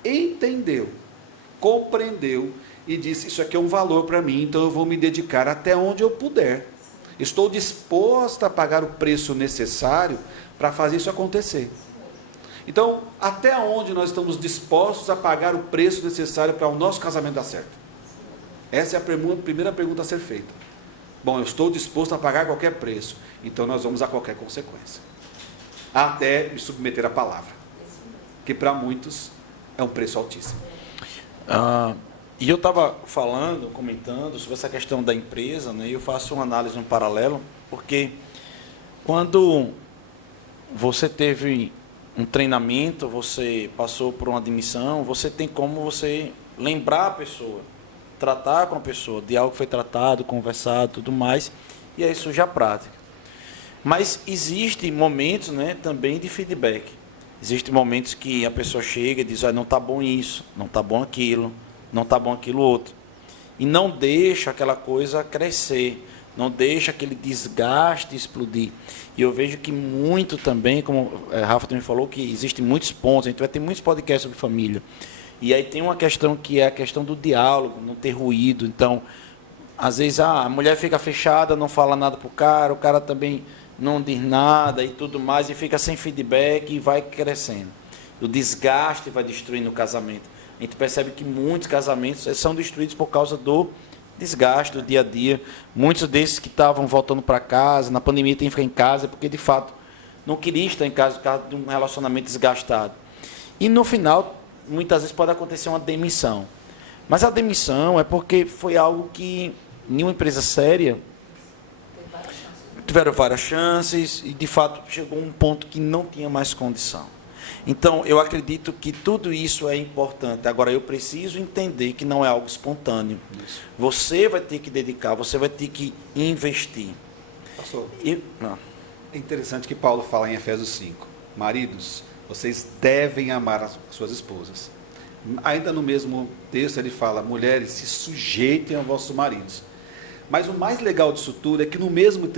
entendeu, compreendeu e disse: isso aqui é um valor para mim, então eu vou me dedicar até onde eu puder. Estou disposta a pagar o preço necessário para fazer isso acontecer. Então, até onde nós estamos dispostos a pagar o preço necessário para o nosso casamento dar certo? Essa é a primeira pergunta a ser feita. Bom, eu estou disposto a pagar qualquer preço, então nós vamos a qualquer consequência. Até me submeter à palavra, que para muitos é um preço altíssimo. E eu estava comentando sobre essa questão da empresa, né? E eu faço uma análise, um paralelo, porque quando você teve um treinamento, você passou por uma admissão, você tem como você lembrar a pessoa, tratar com a pessoa de algo que foi tratado, conversado, tudo mais, e aí surge a prática. Mas existem momentos, né, também de feedback. Existem momentos que a pessoa chega e diz: não está bom isso, não está bom aquilo, não está bom aquilo outro. E não deixa aquela coisa crescer, não deixa aquele desgaste explodir. E eu vejo que muito também, como Rafa também falou, que existem muitos pontos, a gente vai ter muitos podcasts sobre família. E aí tem uma questão que é a questão do diálogo, não ter ruído. Então, às vezes a mulher fica fechada, não fala nada para o cara também não diz nada e tudo mais, e fica sem feedback e vai crescendo. O desgaste vai destruindo o casamento. A gente percebe que muitos casamentos são destruídos por causa do desgaste do dia a dia. Muitos desses que estavam voltando para casa, na pandemia tem que ficar em casa, porque de fato não queria estar em casa por causa de um relacionamento desgastado. E no final, muitas vezes pode acontecer uma demissão. Mas a demissão é porque foi algo que, em uma empresa séria, tiveram várias chances e, de fato, chegou um ponto que não tinha mais condição. Então, eu acredito que tudo isso é importante. Agora, eu preciso entender que não é algo espontâneo. Isso. Você vai ter que dedicar, você vai ter que investir. Pastor, é interessante que Paulo fala em Efésios 5. Maridos, vocês devem amar as suas esposas. Ainda no mesmo texto ele fala: mulheres, se sujeitem aos vossos maridos. Mas o mais legal disso tudo é que no mesmo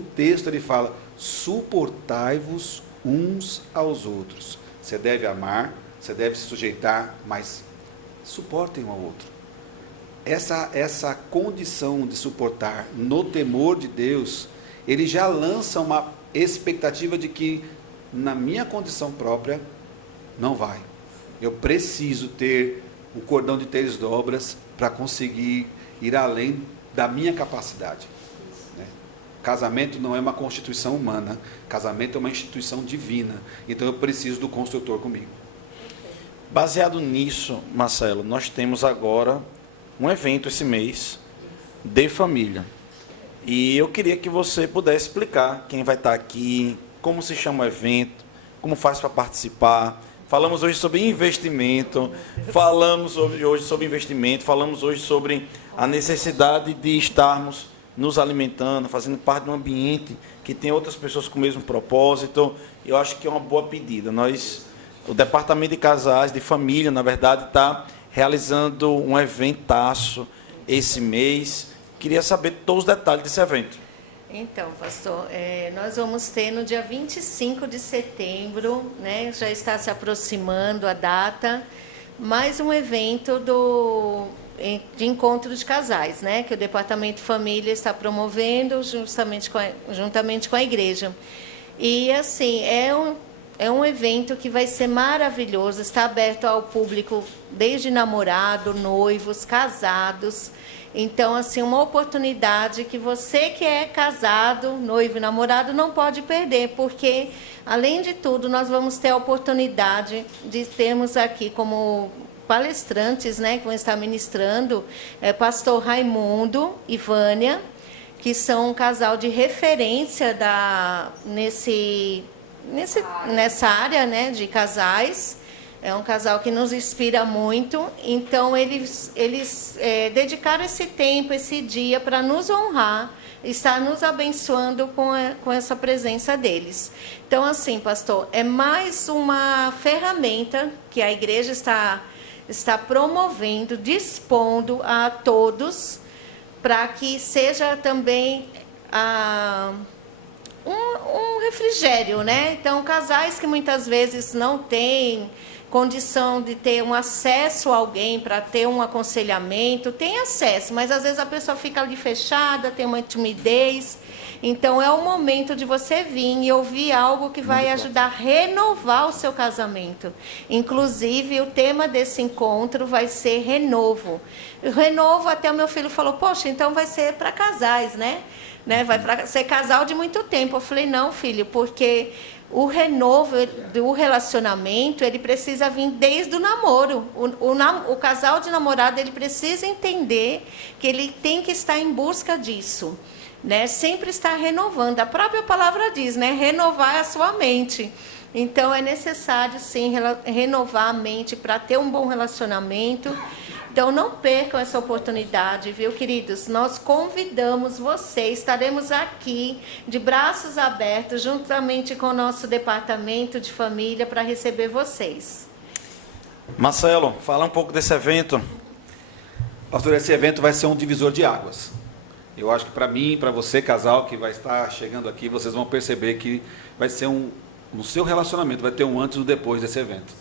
texto ele fala: suportai-vos uns aos outros. Você deve amar, você deve se sujeitar, mas suportem um ao outro. Essa condição de suportar no temor de Deus, ele já lança uma expectativa de que na minha condição própria não vai. Eu preciso ter um cordão de 3 dobras para conseguir ir além da minha capacidade. Casamento não é uma constituição humana, casamento é uma instituição divina. Então eu preciso do construtor comigo. Baseado nisso, Marcelo, nós temos agora um evento esse mês de família. E eu queria que você pudesse explicar quem vai estar aqui, como se chama o evento, como faz para participar. Falamos hoje sobre investimento, falamos hoje sobre a necessidade de estarmos nos alimentando, fazendo parte de um ambiente que tem outras pessoas com o mesmo propósito. Eu acho que é uma boa pedida. O Departamento de Casais, de Família, na verdade, está realizando um eventaço esse mês. Queria saber todos os detalhes desse evento. Então, pastor, nós vamos ter no dia 25 de setembro, né, já está se aproximando a data, mais um evento de encontro de casais, né, que o Departamento de Família está promovendo juntamente com a igreja. E, assim, é um evento que vai ser maravilhoso, está aberto ao público, desde namorado, noivos, casados. Então, assim, uma oportunidade que você que é casado, noivo e namorado, não pode perder, porque, além de tudo, nós vamos ter a oportunidade de termos aqui como palestrantes, né, que vão estar ministrando, pastor Raimundo e Vânia, que são um casal de referência nessa área, né, de casais. É um casal que nos inspira muito. Então, eles dedicaram esse tempo, esse dia, para nos honrar, estar nos abençoando com essa presença deles. Então, assim, pastor, é mais uma ferramenta que a igreja está promovendo, dispondo a todos, para que seja também um refrigério, né? Então, casais que muitas vezes não têm condição de ter um acesso a alguém para ter um aconselhamento, tem acesso, mas às vezes a pessoa fica ali fechada, tem uma timidez. Então, é o momento de você vir e ouvir algo que vai ajudar a renovar o seu casamento. Inclusive, o tema desse encontro vai ser renovo. Renovo, até o meu filho falou, poxa, então vai ser para casais, né? Vai para ser casal de muito tempo. Eu falei, não, filho, porque o renovo do relacionamento, ele precisa vir desde o namoro. O casal de namorado, ele precisa entender que ele tem que estar em busca disso, né? Sempre estar renovando. A própria palavra diz, né? Renovar a sua mente. Então, é necessário, sim, renovar a mente para ter um bom relacionamento. Então, não percam essa oportunidade, viu, queridos? Nós convidamos vocês, estaremos aqui de braços abertos, juntamente com o nosso departamento de família, para receber vocês. Marcelo, fala um pouco desse evento. Pastor, esse evento vai ser um divisor de águas. Eu acho que para mim, para você, casal, que vai estar chegando aqui, vocês vão perceber que vai ser no seu relacionamento, vai ter um antes e um depois desse evento.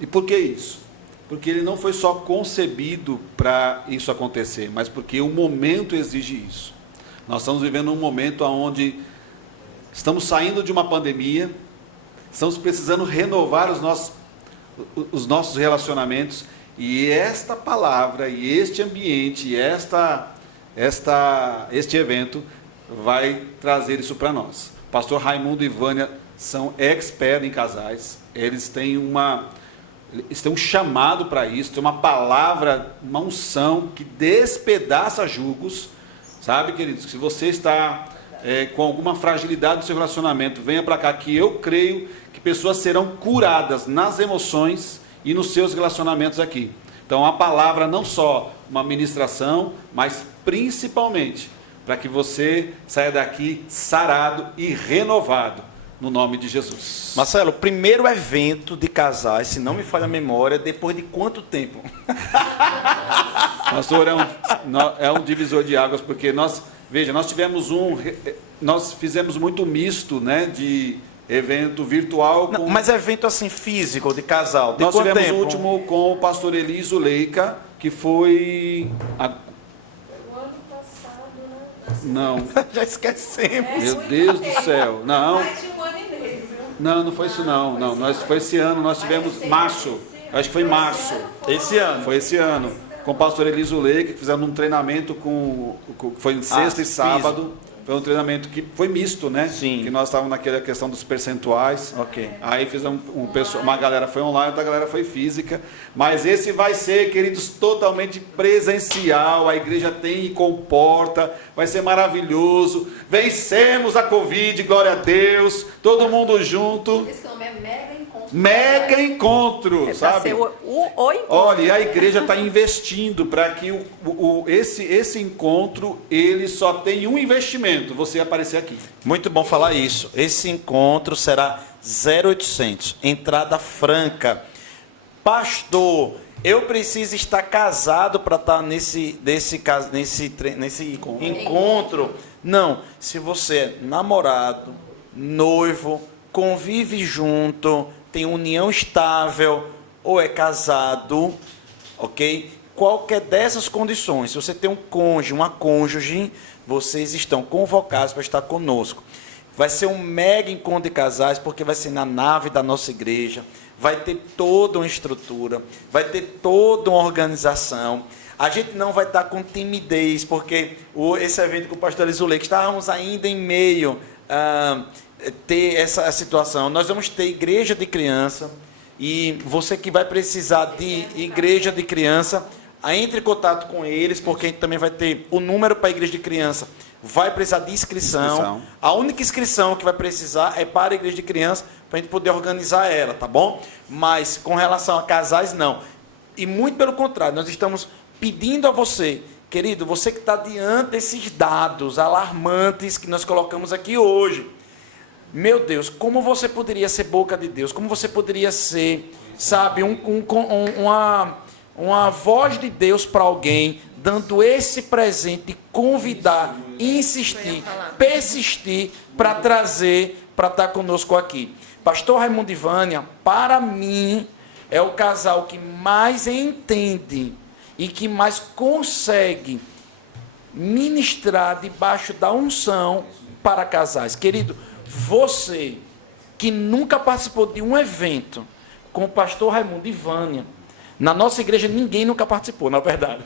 E por que isso? Porque ele não foi só concebido para isso acontecer, mas porque o momento exige isso. Nós estamos vivendo um momento onde estamos saindo de uma pandemia, estamos precisando renovar os nossos relacionamentos, e esta palavra, e este ambiente, e este evento vai trazer isso para nós. Pastor Raimundo e Vânia são experts em casais, eles têm um chamado para isso, tem uma palavra, uma unção que despedaça julgos, sabe, queridos? Se você está com alguma fragilidade no seu relacionamento, venha para cá, que eu creio que pessoas serão curadas nas emoções e nos seus relacionamentos aqui. Então, a palavra não só uma ministração, mas principalmente para que você saia daqui sarado e renovado, no nome de Jesus. Marcelo, primeiro evento de casais, se não me falha a memória, depois de quanto tempo? Pastor, é um divisor de águas, porque nós fizemos muito misto, né, de evento virtual. Não, mas evento assim físico, de casal, de nós quanto tivemos tempo? o último com o pastor Eliso Leica, que foi... Não. Já esquecemos. Meu Deus do céu. Não. Mais de um ano e meio. Não foi isso não. Foi esse ano, nós tivemos março. Acho que foi março. Esse ano. Foi esse ano. Com o pastor Eliso Leica, que fizemos um treinamento foi em sexta e sábado. Foi um treinamento que foi misto, né? Sim. Que nós estávamos naquela questão dos percentuais. Ok. Aí fizemos uma galera foi online, outra galera foi física. Mas esse vai ser, queridos, totalmente presencial. A igreja tem e comporta. Vai ser maravilhoso. Vencemos a Covid, glória a Deus. Todo mundo junto. Esse nome é mega encontro. Mega encontro, sabe? Ser o encontro. Olha, e a igreja está investindo para que esse encontro, ele só tem um investimento, você aparecer aqui. Muito bom falar isso. Esse encontro será 0800, entrada franca. Pastor, eu preciso estar casado para estar nesse encontro? Não, se você é namorado, noivo, convive junto, tem união estável ou é casado, ok? Qualquer dessas condições, se você tem um cônjuge, uma cônjuge, vocês estão convocados para estar conosco. Vai ser um mega encontro de casais, porque vai ser na nave da nossa igreja, vai ter toda uma estrutura, vai ter toda uma organização. A gente não vai estar com timidez, porque esse evento com o pastor Isulei, que estávamos ainda em meio a ter essa situação. Nós vamos ter igreja de criança, e você que vai precisar de igreja de criança, entre em contato com eles, porque a gente também vai ter o número para a igreja de criança. Vai precisar de inscrição. A única inscrição que vai precisar é para a igreja de criança, para a gente poder organizar ela, tá bom? Mas com relação a casais, não. E muito pelo contrário, nós estamos pedindo a você, querido, você que está diante desses dados alarmantes que nós colocamos aqui hoje. Meu Deus, como você poderia ser boca de Deus? Como você poderia ser, sabe, uma voz de Deus para alguém, dando esse presente de convidar, insistir, persistir para trazer, para estar conosco aqui. Pastor Raimundo e Vânia, para mim, é o casal que mais entende e que mais consegue ministrar debaixo da unção para casais. Querido, você que nunca participou de um evento com o pastor Raimundo e Vânia, na nossa igreja ninguém nunca participou, na verdade.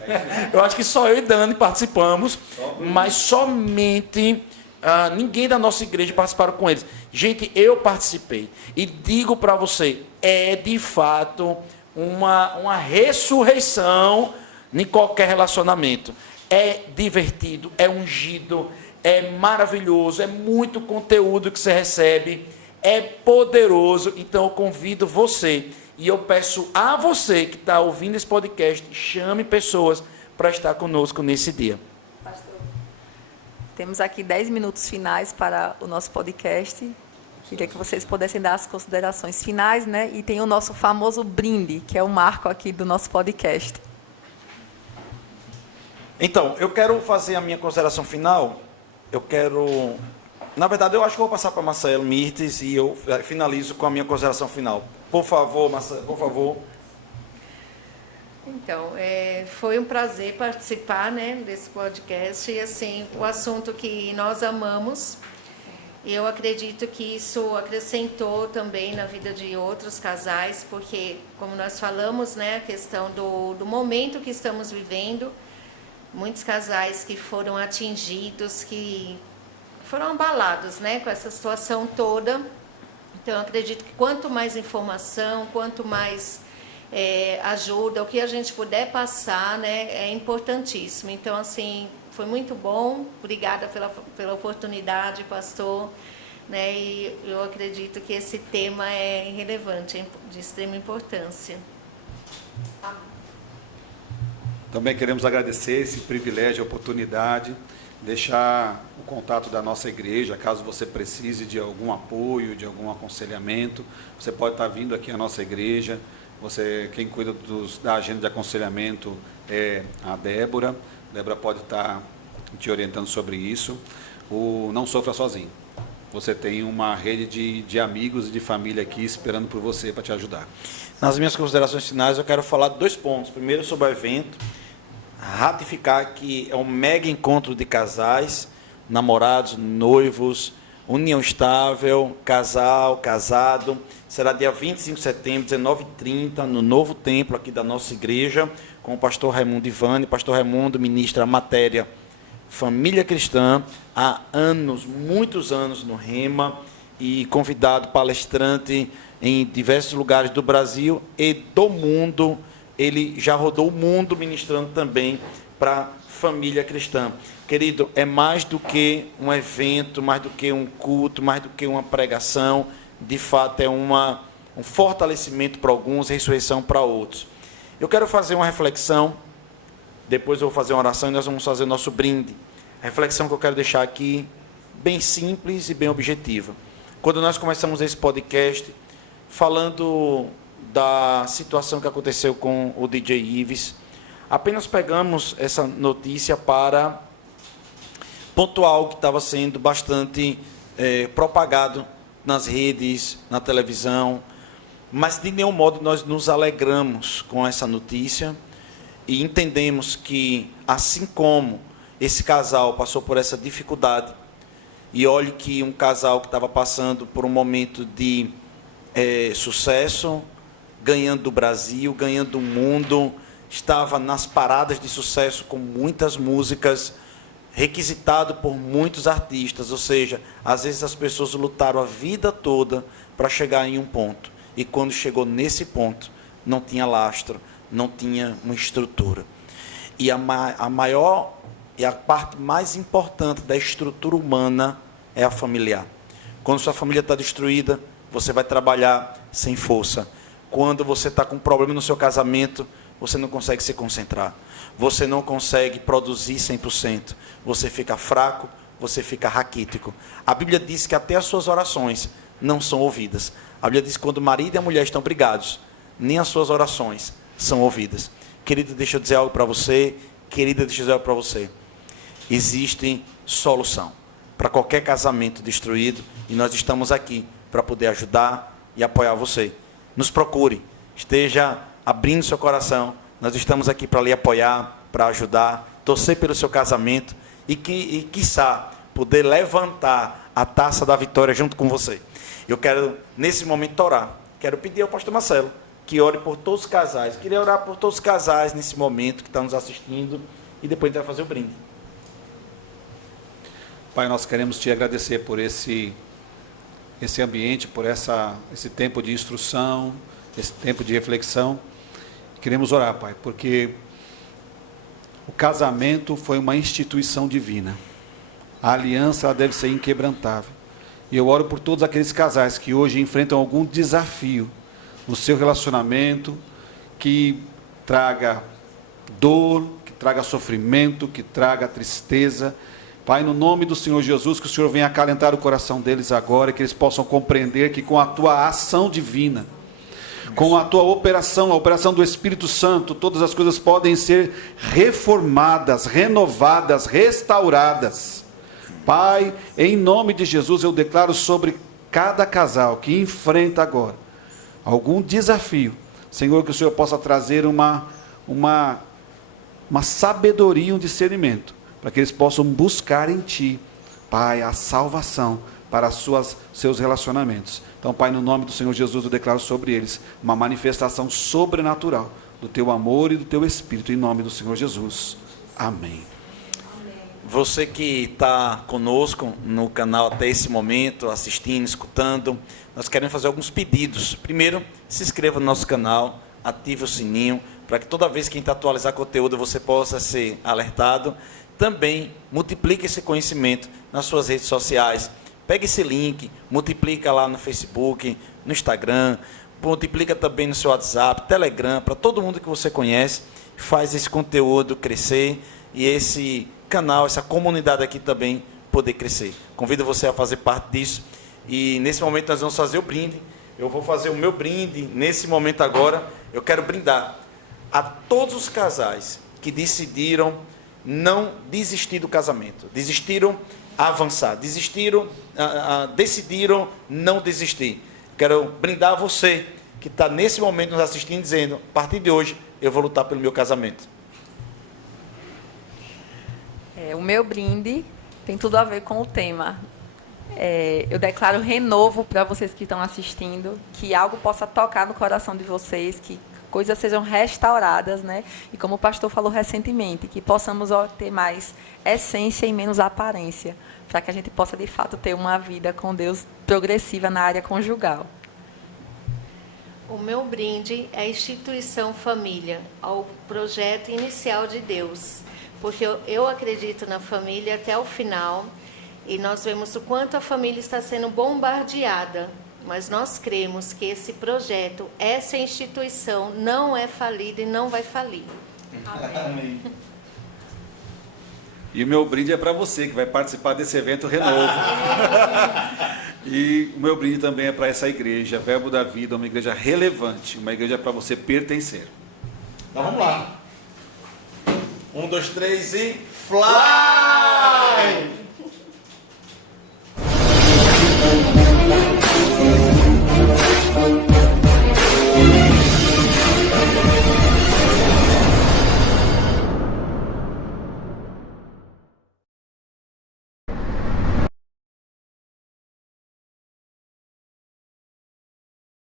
Eu acho que só eu e Dani participamos, mas somente ninguém da nossa igreja participaram com eles. Gente, eu participei e digo para você, é de fato uma ressurreição em qualquer relacionamento. É divertido, é ungido, é maravilhoso, é muito conteúdo que você recebe, é poderoso. Então eu convido você, e eu peço a você que está ouvindo esse podcast, chame pessoas para estar conosco nesse dia. Pastor, temos aqui 10 minutos finais para o nosso podcast. Queria que vocês pudessem dar as considerações finais, né? E tem o nosso famoso brinde, que é o marco aqui do nosso podcast. Então, eu quero fazer a minha consideração final. Na verdade, eu acho que eu vou passar para Marcelo Mirtes e eu finalizo com a minha consideração final. Por favor, Marcelo, por favor. Então, foi um prazer participar, né, desse podcast. E, assim, o assunto que nós amamos, eu acredito que isso acrescentou também na vida de outros casais, porque, como nós falamos, né, a questão do momento que estamos vivendo, muitos casais que foram atingidos, que foram abalados, né, com essa situação toda. Então, eu acredito que quanto mais informação, quanto mais ajuda, o que a gente puder passar, né, é importantíssimo. Então, assim, foi muito bom. Obrigada pela oportunidade, pastor. Né, e eu acredito que esse tema é relevante, de extrema importância. Também queremos agradecer esse privilégio, a oportunidade, deixar o contato da nossa igreja, caso você precise de algum apoio, de algum aconselhamento, você pode estar vindo aqui à nossa igreja. Quem cuida da agenda de aconselhamento é a Débora. A Débora pode estar te orientando sobre isso. Não sofra sozinho. Você tem uma rede de amigos e de família aqui esperando por você para te ajudar. Nas minhas considerações finais, eu quero falar de 2 pontos. Primeiro, sobre o evento. Ratificar que é um mega encontro de casais, namorados, noivos, união estável, casal, casado. Será dia 25 de setembro, 19h30, no novo templo aqui da nossa igreja, com o pastor Raimundo Ivani. O pastor Raimundo ministra a matéria Família Cristã há anos, muitos anos no Rema, e convidado palestrante em diversos lugares do Brasil e do mundo. Ele já rodou o mundo ministrando também para família cristã. Querido, é mais do que um evento, mais do que um culto, mais do que uma pregação. De fato, é um fortalecimento para alguns, ressurreição para outros. Eu quero fazer uma reflexão, depois eu vou fazer uma oração e nós vamos fazer nosso brinde. A reflexão que eu quero deixar aqui, bem simples e bem objetiva. Quando nós começamos esse podcast, falando da situação que aconteceu com o DJ Ives, apenas pegamos essa notícia para pontuar algo que estava sendo bastante propagado nas redes, na televisão, mas de nenhum modo nós nos alegramos com essa notícia e entendemos que, assim como esse casal passou por essa dificuldade, E olhe que um casal que estava passando por um momento de sucesso, ganhando do Brasil, ganhando o mundo, estava nas paradas de sucesso com muitas músicas, requisitado por muitos artistas, ou seja, às vezes as pessoas lutaram a vida toda para chegar em um ponto, e quando chegou nesse ponto, não tinha lastro, não tinha uma estrutura. E a maior e a parte mais importante da estrutura humana é a familiar. Quando sua família está destruída, você vai trabalhar sem força. Quando você está com um problema no seu casamento, você não consegue se concentrar. Você não consegue produzir 100%. Você fica fraco, você fica raquítico. A Bíblia diz que até as suas orações não são ouvidas. A Bíblia diz que quando o marido e a mulher estão brigados, nem as suas orações são ouvidas. Querido, deixa eu dizer algo para você. Querida, deixa eu dizer algo para você. Existe solução para qualquer casamento destruído, e nós estamos aqui para poder ajudar e apoiar você. Nos procure, esteja abrindo seu coração. Nós estamos aqui para lhe apoiar, para ajudar, torcer pelo seu casamento e quiçá, poder levantar a taça da vitória junto com você. Eu quero, nesse momento, orar. Quero pedir ao pastor Marcelo que ore por todos os casais. Queria orar por todos os casais nesse momento que estão nos assistindo, e depois a gente vai fazer o brinde. Pai, nós queremos te agradecer por esse ambiente, por esse tempo de instrução, esse tempo de reflexão. Queremos orar, Pai, porque o casamento foi uma instituição divina. A aliança ela deve ser inquebrantável. E eu oro por todos aqueles casais que hoje enfrentam algum desafio no seu relacionamento, que traga dor, que traga sofrimento, que traga tristeza. Pai, no nome do Senhor Jesus, que o Senhor venha acalentar o coração deles agora, que eles possam compreender que com a tua ação divina, com a tua operação, a operação do Espírito Santo, todas as coisas podem ser reformadas, renovadas, restauradas. Pai, em nome de Jesus, eu declaro sobre cada casal que enfrenta agora algum desafio, Senhor, que o Senhor possa trazer uma sabedoria, um discernimento, para que eles possam buscar em Ti, Pai, a salvação para seus relacionamentos. Então, Pai, no nome do Senhor Jesus, eu declaro sobre eles uma manifestação sobrenatural do Teu amor e do Teu Espírito, em nome do Senhor Jesus. Amém. Você que está conosco no canal até esse momento, assistindo, escutando, nós queremos fazer alguns pedidos. Primeiro, se inscreva no nosso canal, ative o sininho, para que toda vez que a gente atualizar conteúdo, você possa ser alertado. Também, multiplique esse conhecimento nas suas redes sociais. Pegue esse link, multiplica lá no Facebook, no Instagram, multiplica também no seu WhatsApp, Telegram, para todo mundo que você conhece. Faz esse conteúdo crescer e esse canal, essa comunidade aqui também poder crescer. Convido você a fazer parte disso. E nesse momento nós vamos fazer o brinde. Eu vou fazer o meu brinde nesse momento agora. Eu quero brindar a todos os casais que decidiram não desistir do casamento, desistiram a avançar, decidiram não desistir. Quero brindar a você que está nesse momento nos assistindo, dizendo: a partir de hoje eu vou lutar pelo meu casamento. O meu brinde tem tudo a ver com o tema. Eu declaro renovo para vocês que estão assistindo, que algo possa tocar no coração de vocês, que coisas sejam restauradas, né? E como o pastor falou recentemente, que possamos ter mais essência e menos aparência, para que a gente possa, de fato, ter uma vida com Deus progressiva na área conjugal. O meu brinde é a instituição família, ao projeto inicial de Deus, porque eu acredito na família até o final, e nós vemos o quanto a família está sendo bombardeada, mas nós cremos que esse projeto, essa instituição não é falida e não vai falir. Amém. E o meu brinde é para você, que vai participar desse evento Renovo. E o meu brinde também é para essa igreja, Verbo da Vida, uma igreja relevante, uma igreja para você pertencer. Então vamos lá. 1, 2, 3 e... Fly!